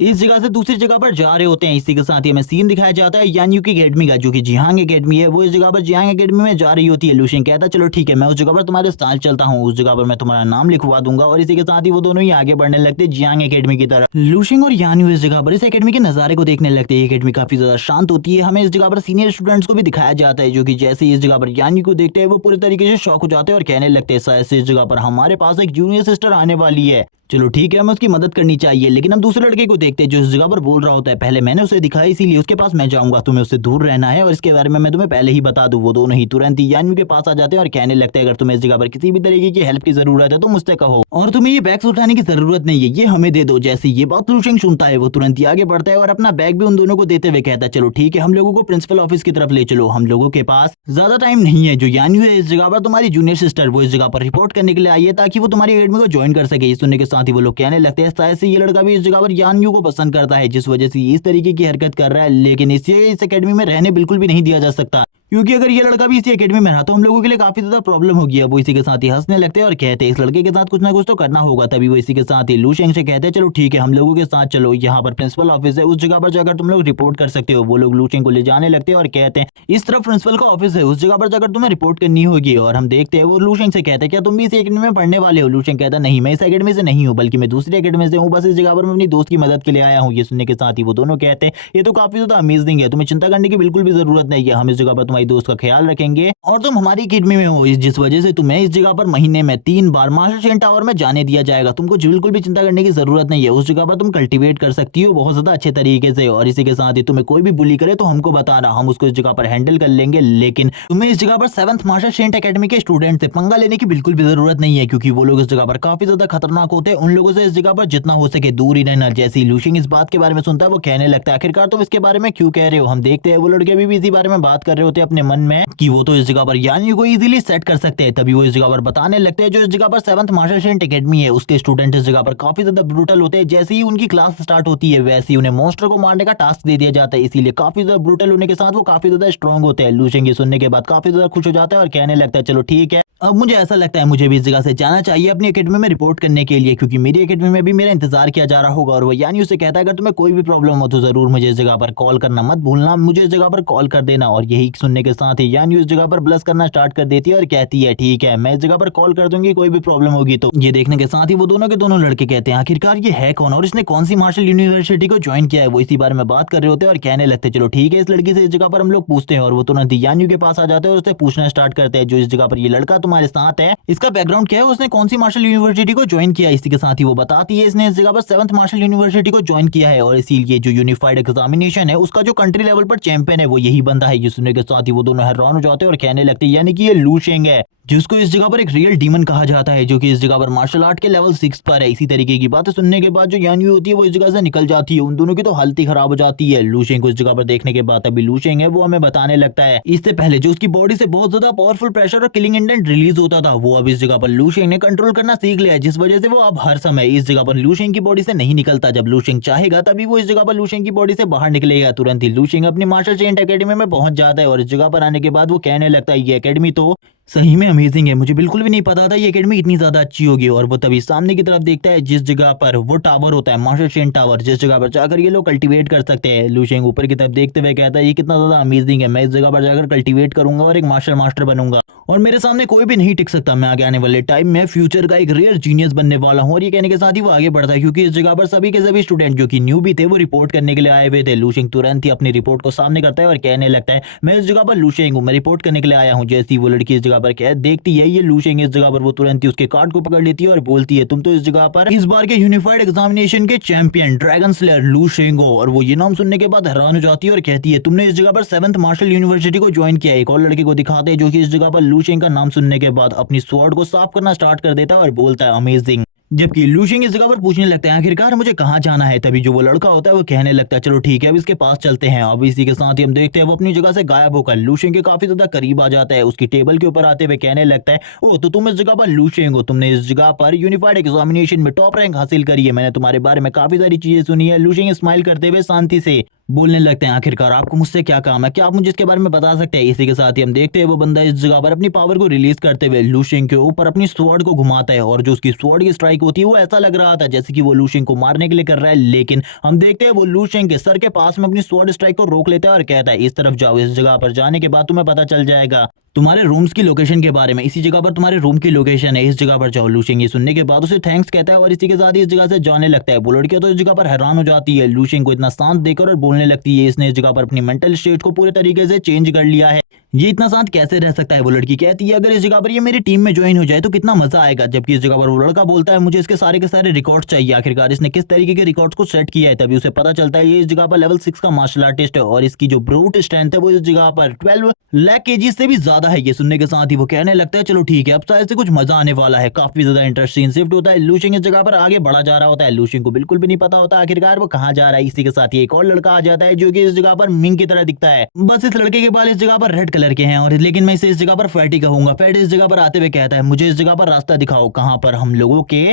इस जगह से दूसरी जगह पर जा रहे होते हैं। इसी के साथ ही हमें सीन दिखाया जाता है यान्यू की एकेडमी का, जो कि जियांग एकेडमी है। वो इस जगह पर जियांग एकेडमी में जा रही होती है। लूशिंग कहता है चलो ठीक है मैं उस जगह पर तुम्हारे साथ चलता हूँ, उस जगह पर मैं तुम्हारा नाम लिखवा दूंगा। और इसी के साथ ही वो दोनों ही आगे बढ़ने लगते हैं जियांग एकेडमी की तरफ। लूशिंग और यान्यू इस जगह पर इस एकेडमी के नजारे को देखने लगते हैं। एकेडमी काफी ज्यादा शांत होती है। हमें इस जगह पर सीनियर स्टूडेंट्स को भी दिखाया जाता है जो कि जैसे ही इस जगह पर यान्यू को देखते हैं वो पूरी तरीके से शॉक हो जाते हैं और कहने लगते हैं शायद से इस जगह पर हमारे पास एक जूनियर सिस्टर आने वाली है, चलो ठीक है हमें उसकी मदद करनी चाहिए। लेकिन हम दूसरे लड़के को देखते हैं जो इस जगह पर बोल रहा होता है पहले मैंने उसे दिखाया इसीलिए उसके पास मैं जाऊंगा, तुम्हें उससे दूर रहना है और इसके बारे में मैं तुम्हें पहले ही बता दूं। वो दोनों ही तुरंत ही यान्यू के पास आ जाते हैं और कहने लगते हैं अगर तुम्हें इस जगह पर किसी भी तरीके की हेल्प की जरूरत है तो मुझसे कहो और तुम्हें ये बैग्स उठाने की जरूरत नहीं है, ये हमें दे दो। जैसे ये बात लूशिंग सुनता है वो तुरंत ही आगे बढ़ता है और अपना बैग भी उन दोनों को देते हुए कहता है चलो ठीक है हम लोगों को प्रिंसिपल ऑफिस की तरफ ले चलो, हम लोगों के पास ज्यादा टाइम नहीं है। जो यान्यू है इस जगह पर तुम्हारी जूनियर सिस्टर वो इस जगह पर रिपोर्ट करने के लिए आई है ताकि वो तुम्हारी एकेडमी को ज्वाइन कर सके। इस सुनने के साथ ही वो लोग कहने लगते हैं शायद से ये लड़का भी इस जगह पर यान्यू को पसंद करता है जिस वजह से इस तरीके की हरकत कर रहा है, लेकिन इसे इस एकेडमी में रहने बिल्कुल भी नहीं दिया जा सकता, क्योंकि अगर ये लड़का भी इसी एकेडमी में रहा तो हम लोगों के लिए काफी ज्यादा प्रॉब्लम होगी। अब वो इसी के साथ ही हंसने लगते हैं और कहते हैं इस लड़के के साथ कुछ ना कुछ तो करना होगा। तभी वो इसी के साथ ही लूशिंग से कहते हैं चलो ठीक है हम लोगों के साथ चलो, यहाँ पर प्रिंसिपल ऑफिस है उस जगह पर जाकर तुम लोग रिपोर्ट कर सकते हो। वो लोग लूशिंग को ले जाने लगते हैं और कहते हैं इस तरफ प्रिंसिपल का ऑफिस है उस जगह पर जाकर तुम्हें रिपोर्ट करनी होगी। और हम देखते हैं वो लूशिंग से कहते हैं क्या तुम भी इस एकेडमी में पढ़ने वाले हो। लूशिंग कहता है नहीं मैं इस एकेडमी से नहीं हूँ बल्कि मैं दूसरी एकेडमी से हूँ, बस इस जगह पर मैं अपनी दोस्त की मदद के लिए आया हूँ। ये सुनने के साथ ही वो दोनों कहते हैं ये तो काफी ज्यादा अमेजिंग है, तुम्हें चिंता करने की बिल्कुल भी जरूरत नहीं है, हम इस जगह पर तुम्हारी दोस्त का ख्याल रखेंगे और तुम हमारी एकेडमी में हो जिस वजह से तुम्हें इस जगह पर महीने में 3 बार मार्शलसेंट टावर में जाने दिया जाएगा। तुमको बिल्कुल भी चिंता करने की जरूरत नहीं है, उस जगह पर तुम कल्टीवेट कर सकती हो बहुत ज्यादा अच्छे तरीके से। और इसी के साथ ही तुम्हें कोई भी बुली करे तो हमको बताना, हम उसको इस जगह पर हैंडल कर लेंगे। लेकिन तुम्हें इस जगह पर 7th मार्शलसेंट एकेडमी के स्टूडेंट से पंगा लेने की बिल्कुल भी जरूरत नहीं है, क्योंकि वो लोग इस जगह पर काफी ज्यादा खतरनाक होते हैं। उन लोगों से इस जगह पर जितना हो सके दूर ही रहना। जैसे लूशिंग इस बात के बारे में सुनता है वो कहने लगता है आखिरकार तुम इसके बारे में क्यों कह रहे हो। हम देखते हैं वो लड़के भी इसी बारे में बात कर रहे होते हैं अपने मन में कि वो तो इस जगह पर यानी को इजीली सेट कर सकते हैं। तभी वो इस जगह पर बताने लगते हैं जो इस जगह पर 7th मार्शल सेंट एकेडमी है उसके स्टूडेंट इस जगह पर काफी ज्यादा ब्रूटल होते हैं। जैसे ही उनकी क्लास स्टार्ट होती है वैसे ही उन्हें मॉन्स्टर को मारने का टास्क दे दिया जाता है, इसीलिए काफी ज्यादा ब्रूटल होने के साथ वो काफी ज्यादा स्ट्रॉन्ग होते हैं। लू शेंग ये सुनने के बाद काफी ज्यादा खुश हो जाता है और कहने लगता है चलो ठीक है, अब मुझे ऐसा लगता है मुझे भी इस जगह से जाना चाहिए अपनी एकेडमी में रिपोर्ट करने के लिए, क्योंकि मेरी एकेडमी में भी मेरा इंतजार किया जा रहा होगा। और वो यानी उसे कहता है अगर तुम्हें कोई भी प्रॉब्लम हो तो जरूर मुझे इस जगह पर कॉल करना मत भूलना, मुझे इस जगह पर कॉल कर देना। और यही सुनने के साथ ही यानी उस जगह पर ब्लश करना स्टार्ट कर देती है और कहती है ठीक है मैं इस जगह पर कॉल कर दूंगी कोई भी प्रॉब्लम होगी तो। ये देखने के साथ ही वो दोनों के दोनों लड़के कहते हैं आखिरकार ये है कौन और इसने कौन सी मार्शल यूनिवर्सिटी को ज्वाइन किया है। वो इसी बारे में बात कर रहे होते हैं और कहने लगते चलो ठीक है इस लड़की से इस जगह पर हम लोग पूछते हैं। और वो तुरंत यान्यू के पास आ जाते हैं और उससे पूछना स्टार्ट करते हैं जो इस जगह पर ये लड़का तुम्हारे साथ है इसका बैकग्राउंड क्या है, उसने कौन सी मार्शल यूनिवर्सिटी को ज्वाइन किया। इसी के साथ ही वो बताती है इसने इस जगह पर 7th मार्शल यूनिवर्सिटी को ज्वाइन किया है और इसीलिए जो यूनिफाइड एग्जामिनेशन है उसका जो कंट्री लेवल पर चैंपियन है वो यही बंदा है। ये सुनने के साथ ही वो दोनों हैरान हो जाते हैं और कहने लगते हैं यानी कि ये लू शेंग है जिसको इस जगह पर एक रियल डीमन कहा जाता है जो कि इस जगह पर मार्शल आर्ट के लेवल 6 पर है। इसी तरीके की बातें सुनने के बाद जो यान्यू होती है वो इस जगह से निकल जाती है, उन दोनों की तो हालत ही खराब हो जाती है। लू शेंग को इस जगह पर देखने के बाद अभी लू शेंग है वो हमें बताने लगता है इससे पहले जो उसकी बॉडी से बहुत ज्यादा पावरफुल प्रेशर और किलिंग इंटेंट रिलीज होता था वो अब इस जगह पर लू शेंग ने कंट्रोल करना सीख लिया है, जिस वजह से वो अब हर समय इस जगह पर लू शेंग की बॉडी से नहीं निकलता। जब लू शेंग चाहेगा तभी वो इस जगह पर लू शेंग की बॉडी से बाहर निकलेगा। तुरंत ही लू शेंग अपनी मार्शल सेंट एकेडमी में पहुंच जाता है और इस जगह पर आने के बाद वो कहने लगता है ये एकेडमी तो सही में अमेजिंग है, मुझे बिल्कुल भी नहीं पता था ये एकेडमी इतनी ज्यादा अच्छी होगी। और वो तभी सामने की तरफ देखता है जिस जगह पर वो टावर होता है मार्शल सेंट टावर, जिस जगह पर जाकर ये लोग कल्टीवेट कर सकते हैं। लू शेंग ऊपर की तरफ देखते हुए कहता है ये कितना ज्यादा अमेजिंग है, मैं इस जगह पर जाकर कल्टीवेट करूंगा और एक मार्शल मास्टर बनूंगा और मेरे सामने कोई भी नहीं टिक सकता, मैं आगे आने वाले टाइम में फ्यूचर का एक रियल जीनियस बनने वाला हूँ। और ये कहने के साथ ही वो आगे बढ़ता है क्योंकि इस जगह पर सभी के सभी स्टूडेंट जो कि न्यू भी थे वो रिपोर्ट करने के लिए आए हुए थे। लू शेंग तुरंत ही अपनी रिपोर्ट को सामने करता है और कहने लगता है मैं इस जगह पर लू शेंग हूँ, मैं रिपोर्ट करने के लिए आया हूँ। जैसी वो लड़की इस जगह पर कह देखती है ये लू शेंग इस जगह पर वो तुरंत ही उसके कार्ड को पकड़ लेती है और बोलती है तुम तो इस जगह पर इस बार के यूनिफाइड एग्जामिनेशन के चैंपियन ड्रैगन स्लेयर लू शेंग हो। और वो ये नाम सुनने के बाद हैरान हो जाती है और कहती है तुमने इस जगह पर 7th मार्शल यूनिवर्सिटी को ज्वाइन किया। एक और लड़के को दिखाते हैं जो कि इस जगह पर लू शेंग का नाम सुनने के बाद अपनी स्वॉर्ड को साफ करना स्टार्ट कर देता है और बोलता है अमेजिंग। जबकि लू शेंग इस जगह पर पूछने लगता है आखिरकार मुझे कहाँ जाना है। तभी जो वो लड़का होता है वो कहने लगता है चलो ठीक है अब इसके पास चलते हैं। अब इसी के साथ ही हम देखते हैं वो अपनी जगह से गायब होकर लू शेंग के काफी ज्यादा करीब आ जाता है, उसकी टेबल के ऊपर आते हुए कहने लगता है ओ तो तुम इस जगह पर लू शेंग हो, तुमने इस जगह पर यूनिफाइड एग्जामिनेशन में टॉप रैंक हासिल करी है, मैंने तुम्हारे बारे में काफी सारी चीजें सुनी है। लू शेंग स्माइल करते हुए शांति से बोलने लगते हैं आखिरकार आपको मुझसे क्या काम है, क्या आप मुझे इसके बारे में बता सकते हैं। इसी के साथ ही हम देखते हैं वो बंदा इस जगह पर अपनी पावर को रिलीज करते हुए लू शेंग के ऊपर अपनी स्वॉर्ड को घुमाता है और जो उसकी स्वॉर्ड की स्ट्राइक होती है वो ऐसा लग रहा था जैसे कि वो लू शेंग को मारने के लिए कर रहा है, लेकिन हम देखते हैं वो लू शेंग के सर के पास में अपनी स्वॉर्ड स्ट्राइक को रोक लेता है और कहता है इस तरफ जाओ, इस जगह पर जाने के बाद तुम्हें पता चल जाएगा तुम्हारे रूम्स की लोकेशन के बारे में, इसी जगह पर तुम्हारे रूम की लोकेशन है, इस जगह पर जाओ। लू शेंग ये सुनने के बाद उसे थैंक्स कहता है और इसी के साथ ही इस जगह से जाने लगता है। वो लड़की तो इस जगह पर हैरान हो जाती है लू शेंग को इतना शांत देखकर और बोलने लगती है इसने इस जगह पर अपनी मेंटल स्टेट को पूरे तरीके से चेंज कर लिया है, ये इतना शांत कैसे रह सकता है। वो लड़की कहती है अगर इस जगह पर ये मेरी टीम में ज्वाइन हो जाए तो कितना मजा आएगा। जबकि इस जगह पर वो लड़का बोलता है मुझे इसके सारे के सारे रिकॉर्ड चाहिए, आखिरकार इसने किस तरीके के रिकॉर्ड्स को सेट किया है। तभी उसे पता चलता है ये इस जगह पर लेवल 6 का मार्शल आर्टिस्ट है और इसकी जो ब्रूट स्ट्रेंथ है वो इस जगह पर 12 लाख केजी से भी ज्यादा है। ये सुनने के साथ ही वो कहने लगता है चलो ठीक है अब शायद से कुछ मजा आने वाला है। काफी ज्यादा इंटरेस्टिंग शिफ्ट होता है, लू शेंग इस जगह पर आगे बढ़ा जा रहा होता है, लू शेंग को बिल्कुल भी नहीं पता होता आखिरकार वो कहाँ जा रहा है। इसी के साथ ही एक और लड़का आ जाता है जो कि इस जगह पर मिंग की तरह दिखता है, बस इस लड़के के बाल इस जगह पर रेड कलर के हैं और लेकिन मैं इसे इस जगह पर फैटी कहूंगा। फैटी इस जगह पर आते हुए कहता है मुझे इस जगह पर रास्ता दिखाओ कहाँ पर हम लोगों के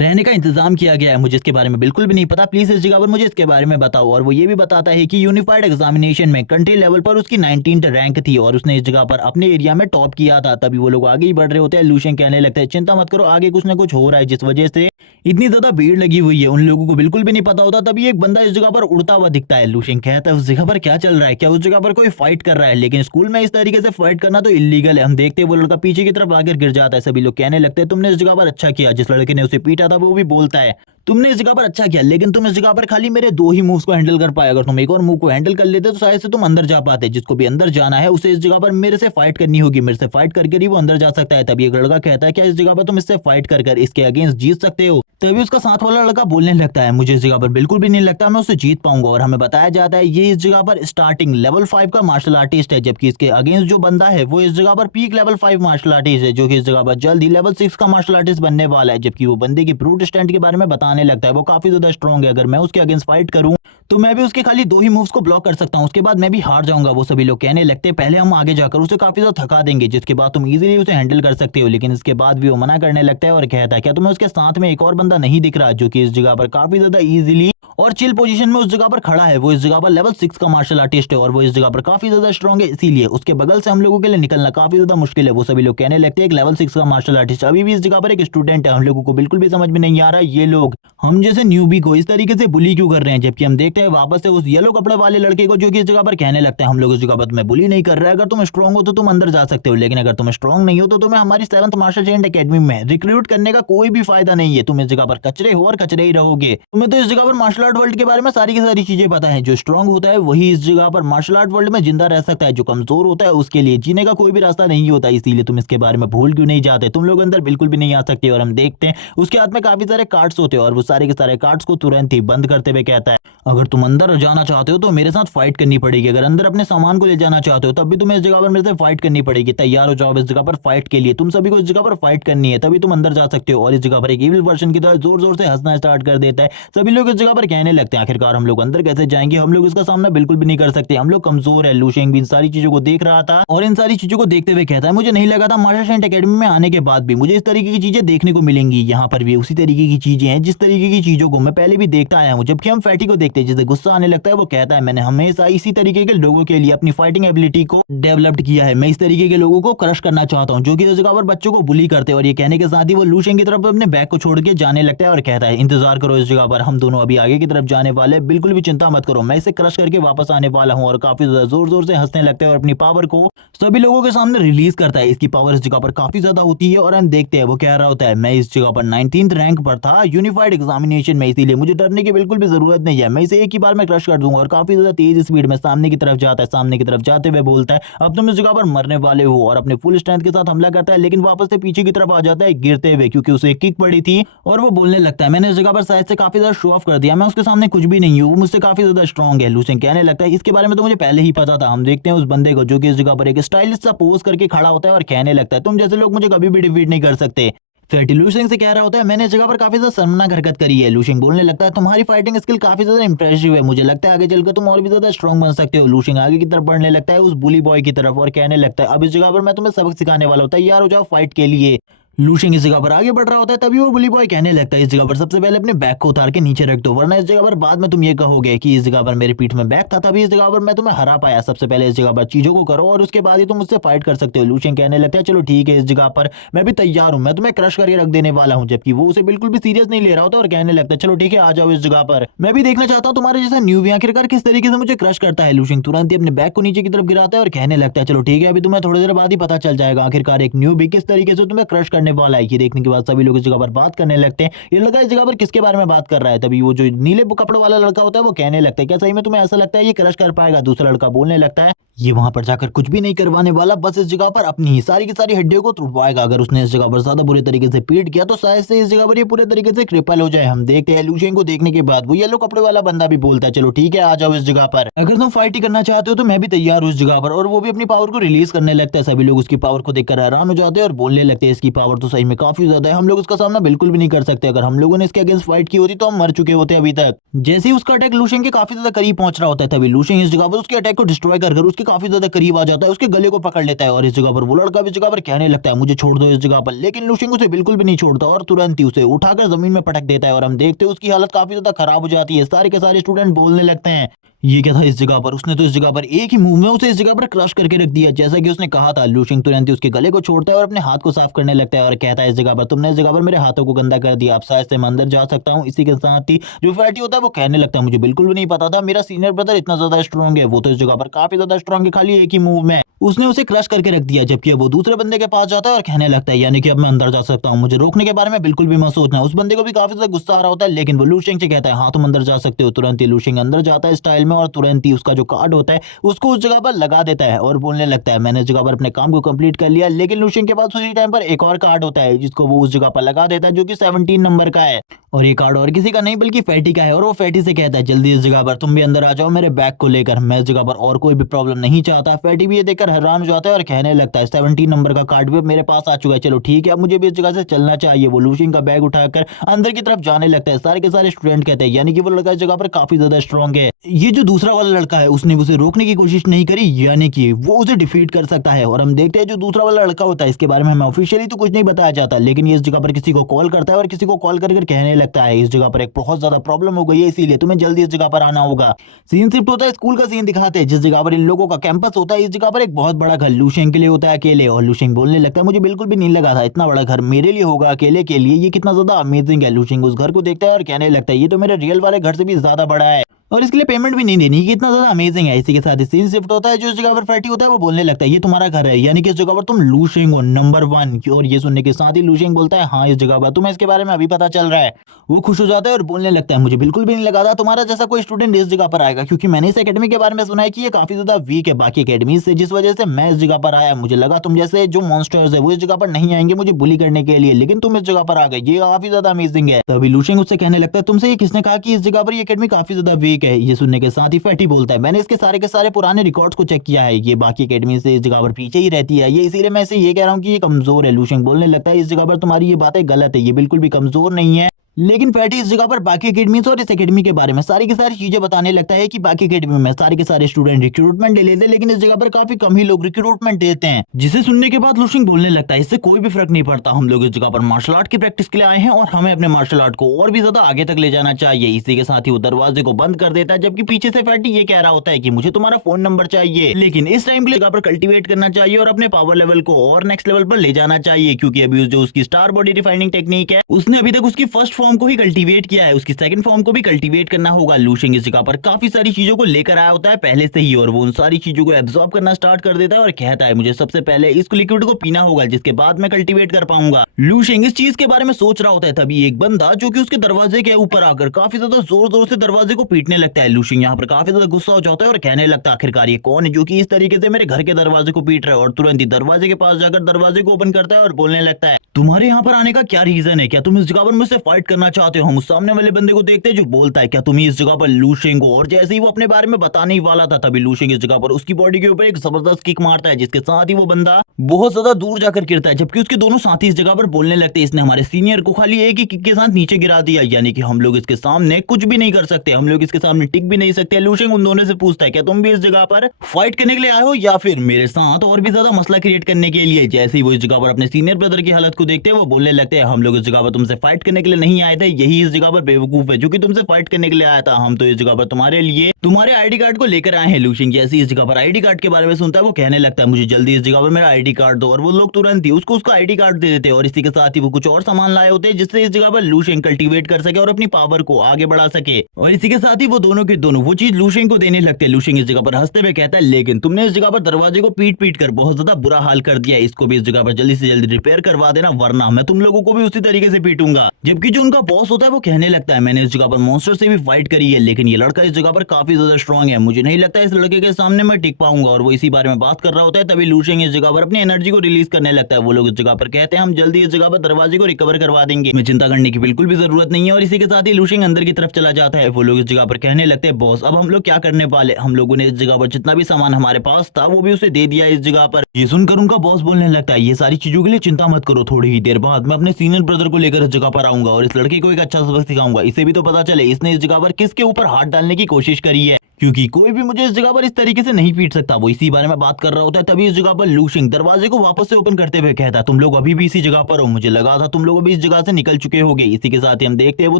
रहने का इंतजाम किया गया है, मुझे इसके बारे में बिल्कुल भी नहीं पता, प्लीज इस जगह पर मुझे इसके बारे में बताओ। और वो ये भी बताता है कि यूनिफाइड एग्जामिनेशन में कंट्री लेवल पर उसकी 19th रैंक थी और उसने इस जगह पर अपने एरिया में टॉप किया था। तभी वो लोग आगे ही बढ़ रहे होते हैं, लू शेंग कहने लगता है चिंता मत करो आगे कुछ ना कुछ हो रहा है जिस वजह से इतनी ज्यादा भीड़ लगी हुई है, उन लोगों को बिल्कुल भी नहीं पता होता। तभी एक बंदा इस जगह पर उड़ता हुआ दिखता है, लू शेंग कहता है उस जगह पर क्या चल रहा है, क्या उस जगह पर कोई फाइट कर रहा है, लेकिन स्कूल में इस तरीके से फाइट करना तो इलीगल है। हम देखते हैं वो लड़का पीछे की तरफ आकर गिर जाता है, सभी लोग कहने लगते हैं तुमने इस जगह पर अच्छा किया। जिस लड़के ने उसे पीटा था वो भी बोलता है तुमने इस जगह पर अच्छा किया लेकिन तुम इस जगह पर खाली मेरे 2 ही मूव्स को हैंडल कर पाए, अगर तुम एक और मूव को हैंडल कर लेते तो शायद से तुम अंदर जा पाते। जिसको भी अंदर जाना है उसे इस जगह पर मेरे से फाइट करनी होगी, मेरे से फाइट करके ही वो अंदर जा सकता है। तभी एक लड़का कहता है क्या इस जगह पर तुम इससे फाइट कर इसके अगेंस्ट जीत सकते हो। तभी उसका साथ वाला लड़का बोलने लगता है मुझे इस जगह पर बिल्कुल भी नहीं लगता मैं उसे जीत पाऊंगा। और हमें बताया जाता है ये इस जगह पर स्टार्टिंग लेवल 5 का मार्शल आर्टिस्ट है, जबकि इसके अगेंस्ट जो बंदा है वो इस जगह पर पीक लेवल 5 मार्शल आर्टिस्ट है जो कि इस जगह पर जल्द ही लेवल 6 का मार्शल आर्टिस्ट बनने वाला है। जबकि वो बंदे की ब्रूट स्ट्रेंथ के बारे में बताने लगता है वो काफी ज्यादा स्ट्रॉन्ग है, अगर मैं उसके अगेंस्ट फाइट करूं तो मैं भी उसके खाली 2 ही मूव्स को ब्लॉक कर सकता हूँ, उसके बाद मैं भी हार जाऊंगा। वो सभी लोग कहने लगते हैं पहले हम आगे जाकर उसे काफी ज्यादा थका देंगे, जिसके बाद तुम इजीली उसे हैंडल कर सकते हो। लेकिन इसके बाद भी वो मना करने लगता है और कहता है क्या तुम्हें उसके साथ में एक और बंदा नहीं दिख रहा जो कि इस जगह पर काफी ज्यादा इजीली और चिल पोजीशन में उस जगह पर खड़ा है। वो इस जगह पर लेवल 6 का मार्शल आर्टिस्ट है और वो इस जगह पर काफी ज्यादा स्ट्रॉन्ग है, इसीलिए उसके बगल से हम लोगों के लिए निकलना काफी ज्यादा मुश्किल है। वो सभी लोग कहने लगते हैं एक लेवल 6 का मार्शल आर्टिस्ट अभी भी इस जगह पर एक स्टूडेंट है, हम लोगों को बिल्कुल भी समझ में नहीं आ रहा ये लोग हम जैसे न्यूबी को इस तरीके से बुली क्यों कर रहे हैं। जबकि हम देखते हैं वापस से उस येलो कपड़े वाले लड़के को जो कि इस जगह पर कहने लगता है हम लोग इस जगह पर तुम्हें बुली नहीं कर रहे हैं, अगर तुम स्ट्रॉन्ग हो तो तुम अंदर जा सकते हो, लेकिन अगर तुम स्ट्रॉन्ग नहीं हो तो तुम्हें हमारी 7th मार्शल आर्ट एकेडमी में रिक्रूट करने का कोई भी फायदा नहीं है। तुम इस जगह पर कचरे हो और कचरे ही रहोगे। तुम्हें तो इस जगह पर मार्शल आर्ट वर्ल्ड के बारे में सारी की सारी चीजें पता है। जो स्ट्रॉन्ग होता है वही इस जगह पर मार्शल आर्ट वर्ल्ड में जिंदा रह सकता है, जो कमजोर होता है उसके लिए जीने का कोई भी रास्ता नहीं होता। इसीलिए तुम इसके बारे में भूल क्यों नहीं जाते, तुम लोग अंदर बिल्कुल भी नहीं आ सकते। और हम देखते हैं उसके हाथ में काफी सारे कार्ड्स होते हैं और वो सारे के सारे कार्ड्स को तुरंत ही बंद करते हुए कहता है अगर तुम अंदर जाना चाहते हो तो मेरे साथ फाइट करनी पड़ेगी, अगर अंदर अपने सामान को ले जाना चाहते हो तब भी तुम्हें इस जगह पर मेरे से फाइट करनी पड़ेगी। तैयार हो जाओ इस जगह पर फाइट के लिए, तुम सभी को इस जगह पर फाइट करनी है तभी तुम अंदर जा सकते हो। और इस जगह पर एक इविल वर्जन की तरह जोर जोर से हंसना स्टार्ट कर देता है। सभी लोग इस जगह पर कहने लगते हैं आखिरकार हम लोग अंदर कैसे जाएंगे, हम लोग इसका सामना बिल्कुल भी नहीं कर सकते, हम लोग कमजोर है। लू शेंग भी इन सारी चीजों को देख रहा था और इन सारी चीजों को देखते हुए कहता है मुझे नहीं लगा था मार्शल आर्ट एकेडमी में आने के बाद भी मुझे इस तरीके की चीजें देखने को मिलेंगी। यहाँ पर भी उसी तरीके की चीजें हैं जिस तरीके की चीजों को मैं पहले भी देखता आया हूँ। जबकि हम फैटी को देखते हैं जिसे गुस्सा आने लगता है, वो कहता है मैंने हमेशा इसी तरीके के लोगों के लिए अपनी फाइटिंग एबिलिटी को डेवलप्ड किया है, मैं इस तरीके के लोगों को क्रश करना चाहता हूँ जो कि इस जगह पर बच्चों को बुली करते हैं। और ये कहने के साथ ही वो लू शेंग की तरफ अपने बैग को छोड़ के जाने लगता है और कहता है इंतजार करो इस जगह पर, हम दोनों अभी आगे की तरफ जाने वाले, बिल्कुल भी चिंता मत करो, मैं इसे क्रश करके वापस आने वाला हूँ। और काफी ज्यादा जोर जोर से हंसने लगता है और अपनी पावर को सभी लोगों के सामने रिलीज करता है। इसकी पावर इस जगह पर काफी ज्यादा होती है और हम देखते हैं वो कह रहा होता है मैं इस जगह पर 19th रैंक पर था यूनिफाइड एग्जामिनेशन में, इसीलिए मुझे डरने की बिल्कुल भी जरूरत नहीं है, मैं इसे एक ही बार में क्रश कर दूंगा। और काफी ज्यादा तेज स्पीड में सामने की तरफ जाता है, सामने की तरफ जाते हुए बोलता है अब तुम इस जगह पर मरने वाले हो, और अपने फुल स्ट्रेंथ के साथ हमला करता है लेकिन वापस से पीछे की तरफ आ जाता है गिरते हुए क्योंकि उसे एक किक पड़ी थी। और वो बोलने लगता है मैंने इस जगह पर शायद से काफी ज्यादा शो ऑफ कर दिया, मैं उसके सामने कुछ भी नहीं हूँ, वो मुझसे काफी ज्यादा स्ट्रॉन्ग है। लू शेंग कहने लगता है इसके बारे में तो मुझे पहले ही पता था। हम देखते हैं उस बंदे को जो कि इस जगह पर एक स्टाइलिश सा पोज करके खड़ा होता है और कहने लगता है तुम जैसे लोग मुझे कभी भी डिफीट नहीं कर सकते। फैटी लू शेंग से कह रहा होता है मैंने इस जगह पर काफी ज्यादा शर्मनाक हरकत करी है। लू शेंग बोलने लगता है तुम्हारी फाइटिंग स्किल काफी ज्यादा इंप्रेसिव है, मुझे लगता है आगे चलकर तुम और भी ज्यादा स्ट्रॉन्ग बन सकते हो। लू शेंग आगे की तरफ बढ़ने लगता है उस बुली बॉय की तरफ और कहने लगता है अब इस जगह पर मैं तुम्हें सबक सिखाने वाला हूं, तैयार हो जाओ फाइट के लिए। लू शेंग इस जगह पर आगे बढ़ रहा होता है तभी वो बुली बॉय कहने लगता है इस जगह पर सबसे पहले अपने बैग को उतार के नीचे रख दो, वरना इस जगह पर बाद में तुम ये कहोगे कि इस जगह पर मेरे पीठ में बैग था तभी इस जगह पर मैं तुम्हें हरा पाया। सबसे पहले इस जगह पर चीजों को करो और उसके बाद ही तुम मुझसे फाइट कर सकते हो। लू शेंग कहने लगता है चलो ठीक है इस जगह पर मैं भी तैयार हूँ, मैं तुम्हें क्रश करके रख देने वाला हूँ। जबकि वो उसे बिल्कुल भी सीरियस नहीं ले रहा होता और कहने लगता है चलो ठीक है आ जाओ इस जगह पर, मैं भी देखना चाहता हूँ तुम्हारे जैसा न्यूबी आखिरकार किस तरीके से मुझे क्रश करता है। लू शेंग तुरंत ही अपने बैग को नीचे की तरफ गिराता है और कहने लगता है चलो ठीक है अभी तुम्हें थोड़ी देर बाद ही पता चल जाएगा आखिरकार एक न्यूबी किस तरीके से तुम्हें क्रश करने वाला है। ये देखने के बाद सभी लोग इस जगह पर बात करने लगते हैं। ये लड़का इस जगह पर किसके बारे में बात कर रहा है, तभी वो जो नीले कपड़ों वाला लड़का होता है वो कहने लगता है क्या सही में तुम्हें ऐसा लगता है ये क्रश कर पाएगा। दूसरा लड़का बोलने लगता है ये वहां पर जाकर कुछ भी नहीं करवाने वाला, बस इस जगह पर अपनी ही सारी की सारी हड्डियों को तोड़वाएगा, अगर उसने इस जगह पर ज्यादा बुरे तरीके से पीट किया तो शायद से इस जगह पर ये पूरे तरीके से क्रिपल हो जाए। हम देखते हैं लू शेंग को देखने के बाद वो येलो कपड़े वाला बंदा भी बोलता है चलो ठीक है आ जाओ इस जगह पर, अगर तुम फाइट ही करना चाहते हो तो मैं भी तैयार हूँ इस जगह पर। और वो भी अपनी पावर को रिलीज करने लगता है। सभी लोग उसकी पावर को देखकर हैरान हो जाते हैं और बोलने लगते हैं इसकी पावर तो सही में काफी ज्यादा है, हम लोग इसका सामना बिल्कुल भी नहीं कर सकते, अगर हम लोगों ने इसके अगेंस्ट फाइट की होती तो हम मर चुके होते अभी तक। जैसे ही उसका अटैक लू शेंग के काफी ज्यादा करीब पहुंच रहा होता है तभी लू शेंग इस जगह पर उसके अटैक को डिस्ट्रॉय कर उसके काफी ज्यादा करीब आ जाता है, उसके गले को पकड़ लेता है और इस जगह पर वो लड़का भी इस जगह पर कहने लगता है मुझे छोड़ दो इस जगह पर। लेकिन लू शेंग उसे बिल्कुल भी नहीं छोड़ता और तुरंत ही उसे उठाकर जमीन में पटक देता है और हम देखते हैं उसकी हालत काफी ज्यादा खराब हो जाती है। सारे के सारे स्टूडेंट बोलने लगते हैं ये क्या था इस जगह पर, उसने तो इस जगह पर एक ही मूव में उसे इस जगह पर क्रश करके रख दिया जैसा कि उसने कहा था। लू शेंग तुरंत ही उसके गले को छोड़ता है और अपने हाथ को साफ करने लगता है और कहता है इस जगह पर तुमने इस जगह पर मेरे हाथों को गंदा कर दिया, अब शायद से मैं अंदर जा सकता हूँ। इसी के साथ ही जो फैटी होता है वो कहने लगता है मुझे बिल्कुल भी नहीं पता था मेरा सीनियर ब्रदर इतना ज्यादा स्ट्रॉन्ग है, वो तो इस जगह पर काफी ज्यादा स्ट्रॉन्ग है, खाली एक ही मूव में उसने उसे क्रश करके रख दिया। जबकि वो दूसरे बंदे के पास जाता है और कहने लगता है यानी कि अब मैं अंदर जा सकता हूँ, मुझे रोकने के बारे में बिल्कुल भी मत सोचना। उस बंदे को भी काफी ज्यादा गुस्सा आ रहा होता है लेकिन वो लू शेंग से कहता है हाँ तुम अंदर जा सकते हो। तुरंत ही लू शेंग अंदर जाता है स्टाइल में और तुरंत ही उसका जो कार्ड होता है उसको उस जगह पर लगा देता है और बोलने लगता है मैंने इस जगह पर अपने काम को कंप्लीट कर लिया। लेकिन लूशिंग के पास उसी टाइम पर एक और कार्ड होता है जिसको वो उस जगह पर लगा देता है जो कि 17 नंबर का है। और ये कार्ड और किसी का नहीं बल्कि फैटी का है और वो फैटी से कहता है जल्दी इस जगह पर तुम भी अंदर आ जाओ मेरे बैग को लेकर, मैं इस जगह पर और कोई भी प्रॉब्लम नहीं चाहता। फैटी भी ये देखकर हैरान हो जाता है और कहने लगता है 17 नंबर का कार्ड भी मेरे पास आ चुका है, चलो ठीक है मुझे भी इस जगह से चलना चाहिए। वो लूशिंग का बैग उठाकर अंदर की तरफ जाने लगता है। सारे के सारे स्टूडेंट कहते हैं यानी कि वो लड़का इस जगह पर काफी ज्यादा स्ट्रॉन्ग है। ये जो दूसरा वाला लड़का है उसने उसे रोकने की कोशिश नहीं करी यानी कि वो उसे डिफीट कर सकता है। और हम देखते हैं जो दूसरा वाला लड़का होता है इसके बारे में हमें ऑफिशियली तो कुछ नहीं बताया जाता, लेकिन ये इस जगह पर किसी को कॉल करता है और किसी को कॉल कर कहने लगता है इस जगह पर एक बहुत ज्यादा प्रॉब्लम हो गई है इसीलिए तुम्हें जल्दी इस जगह पर आना होगा। सीन शिफ्ट होता है स्कूल का सीन दिखाते हैं जिस जगह पर इन लोगों का कैंपस होता है। इस जगह पर एक बहुत बड़ा घर लूशिंग के लिए होता है अकेले, और लूशिंग बोलने लगता है मुझे बिल्कुल भी नहीं लगा था इतना बड़ा घर मेरे लिए होगा अकेले के लिए, ये कितना ज्यादा अमेजिंग है। लूशिंग उस घर को देखता है और कहने लगता है ये तो मेरे रियल वाले घर से भी ज्यादा बड़ा है और इसके लिए पेमेंट भी नहीं देनी, कितना ज्यादा अमेजिंग है। इसी के साथ सीन शिफ्ट होता है जो इस जगह पर फैटी होता है वो बोलने लगता है ये तुम्हारा घर है यानी कि इस जगह पर तुम लूशिंग हो नंबर 1। और ये सुनने के साथ ही लूशिंग बोलता है हाँ इस जगह पर तुम्हें इसके बारे में अभी पता चल रहा है। वो खुश हो जाता है और बोलने लगता है मुझे बिल्कुल भी नहीं लगा था तुम्हारा जैसा कोई स्टूडेंट इस जगह पर आएगा, क्योंकि मैंने इस अकेडमी के बारे में सुना है कि ये काफी ज्यादा वीक है बाकी अकेडमी से, जिस वजह से मैं इस जगह पर आया। मुझे लगा तुम जैसे जो मॉन्स्टर्स है वो इस जगह पर नहीं आएंगे मुझे बुली करने के लिए, लेकिन तुम इस जगह पर आ गए, ये काफी ज्यादा अमेजिंग है। तभी लूशिंग उससे कहने लगता है तुमसे ये किसने कहा कि इस जगह पर ये अकेडमी काफी ज्यादा वीक है। ये सुनने के साथ ही फैटी बोलता है मैंने इसके सारे के सारे पुराने रिकॉर्ड्स को चेक किया है, ये बाकी अकेडमी से इस जगह पर पीछे ही रहती है, ये इसीलिए मैं इसे ये कह रहा हूँ कि ये कमजोर है। लूशिंग बोलने लगता है इस जगह पर तुम्हारी ये बातें गलत है, ये बिल्कुल भी कमजोर नहीं है। लेकिन फैटी इस जगह पर बाकी अकेडमीज और इस अकेडमी के बारे में सारी की सारी चीजें बताने लगता है कि बाकी अकेडमी में सारे के सारे स्टूडेंट रिक्रूटमेंट ले लेते हैं लेकिन इस जगह पर काफी कम ही लोग रिक्रूटमेंट देते हैं। जिसे सुनने के बाद लूशिंग बोलने लगता है इससे कोई भी फर्क नहीं पड़ता, हम लोग इस जगह पर मार्शल आर्ट की प्रैक्टिस के लिए आए हैं और हमें अपने मार्शल आर्ट को और भी ज्यादा आगे तक ले जाना चाहिए। इसी के साथ ही वो दरवाजे को बंद कर देता है जबकि पीछे से फैटी ये कह रहा होता है कि मुझे तुम्हारा फोन नंबर चाहिए, लेकिन इस टाइम के जगह पर कल्टीवेट करना चाहिए और अपने पावर लेवल को और नेक्स्ट लेवल पर ले जाना चाहिए, क्योंकि अभी जो उसकी स्टार बॉडी रिफाइनिंग टेक्निक है उसने अभी तक उसकी फर्स्ट फॉर्म को ही कल्टीवेट किया है, उसकी सेकंड फॉर्म को भी कल्टीवेट करना होगा। लूशिंग इस जगह पर काफी सारी चीजों को लेकर आया होता है पहले से ही और वो उन सारी चीजों को एब्जॉर्ब करना स्टार्ट कर देता है और कहता है मुझे सबसे पहले इस लिक्विड को पीना होगा जिसके बाद मैं कल्टीवेट कर पाऊंगा। लूशिंग इस चीज के बारे में सोच रहा होता है तभी एक बंदा जो कि उसके दरवाजे के ऊपर आकर काफी ज्यादा जोर जोर से दरवाजे को पीटने लगता है। लूशिंग यहाँ पर काफी ज्यादा गुस्सा हो जाता है और कहने लगता है आखिरकार ये कौन है जो कि इस तरीके से मेरे घर के दरवाजे को पीट रहा है, और तुरंत ही दरवाजे के पास जाकर दरवाजे को ओपन करता है और बोलने लगता है तुम्हारे यहाँ पर आने का क्या रीजन है, क्या तुम इस जगह पर मुझसे फाइट करना चाहते हो। हम उस सामने वाले बंदे को देखते हैं जो बोलता है क्या तुम इस जगह पर लूशिंग हो, और जैसे ही वो अपने बारे में बताने ही वाला था तभी लूशिंग इस जगह पर उसकी बॉडी के ऊपर एक जबरदस्त किक मारता है जिसके साथ ही वो बंदा बहुत ज्यादा दूर जाकर गिरता है, जबकि उसके दोनों साथी इस जगह पर बोलने लगते हैं इसने हमारे सीनियर को खाली एक ही किक के साथ नीचे गिरा दिया, यानी कि हम लोग इसके सामने कुछ भी नहीं कर सकते, हम लोग इसके सामने टिक भी नहीं सकते। लूशिंग उन दोनों से पूछता है क्या तुम भी इस जगह पर फाइट करने के लिए आए हो या फिर मेरे साथ और भी ज्यादा मसला क्रिएट करने के लिए। जैसे ही वो इस जगह पर अपने सीनियर ब्रदर की हालत को देखते हैं वो बोलने लगते हैं हम लोग इस जगह पर तुमसे फाइट करने के लिए नहीं आए थे, यही इस जगह पर बेवकूफ है जो कि तुमसे फाइट करने के लिए आया था, हम तो इस जगह पर तुम्हारे लिए तुम्हारे आईडी कार्ड को लेकर आए हैं। लूशिंग जैसे इस जगह पर आईडी कार्ड के बारे में सुनता है वो कहने लगता है मुझे जल्दी इस जगह पर मेरा आईडी कार्ड दो, और वो लोग तुरंत ही उसको उसका आईडी कार्ड दे देते हैं और इसी के साथ ही वो कुछ और सामान लाए होते हैं जिससे इस जगह पर लूशिंग कल्टीवेट कर सके और अपनी पावर को आगे बढ़ा सके, और इसी के साथ ही वो दोनों के दोनों वो चीज लूशिंग को देने लगते हैं। लूशिंग इस जगह पर हंसते हुए कहता है लेकिन तुमने इस जगह पर दरवाजे को पीट पीट कर बहुत ज्यादा बुरा हाल कर दिया, इसको भी इस जगह पर जल्दी से जल्दी रिपेयर करवा देना वरना मैं तुम लोगों को भी उसी तरीके से पीटूंगा। जबकि जो उनका बॉस होता है वो कहने लगता है मैंने इस जगह पर मॉन्स्टर से भी फाइट करी है लेकिन ये लड़का इस जगह पर काफी ज्यादा स्ट्रॉन्ग है, मुझे नहीं लगता इस लड़के के सामने मैं टिक पाऊंगा, और वो इसी बारे में बात कर रहा होता है तभी लूशिंग इस जगह पर अपनी एनर्जी को रिलीज करने लगता है। वो लोग इस जगह पर कहते हैं हम जल्दी इस जगह पर दरवाजे को रिकवर करवा देंगे, मैं चिंता करने की बिल्कुल भी जरूरत नहीं है, और इसी के साथ ही लूशिंग अंदर की तरफ चला जाता है। वो लोग इस जगह पर कहने लगते हैं बॉस अब हम लोग क्या करने वाले, हम लोगों ने इस जगह पर जितना भी सामान हमारे पास था वो भी उसे दे दिया इस जगह पर। ये सुनकर उनका बॉस बोलने लगता है ये सारी चीजों के लिए चिंता मत करो, थोड़ी ही देर बाद मैं अपने सीनियर ब्रदर को लेकर इस जगह पर आऊंगा और इस लड़के को एक अच्छा सबक सिखाऊंगा, इसे भी तो पता चले इसने इस जगह पर किसके ऊपर हाथ डालने की कोशिश करी है, क्योंकि कोई भी मुझे इस जगह पर इस तरीके से नहीं पीट सकता। वो इसी बारे में बात कर रहा होता है तभी इस जगह पर लूशिंग दरवाजे को वापस से ओपन करते हुए कहता है तुम लोग अभी भी इसी जगह पर हो, मुझे लगा था तुम लोग अभी इस जगह से निकल चुके होगे। इसी के साथ ही हम देखते हैं वो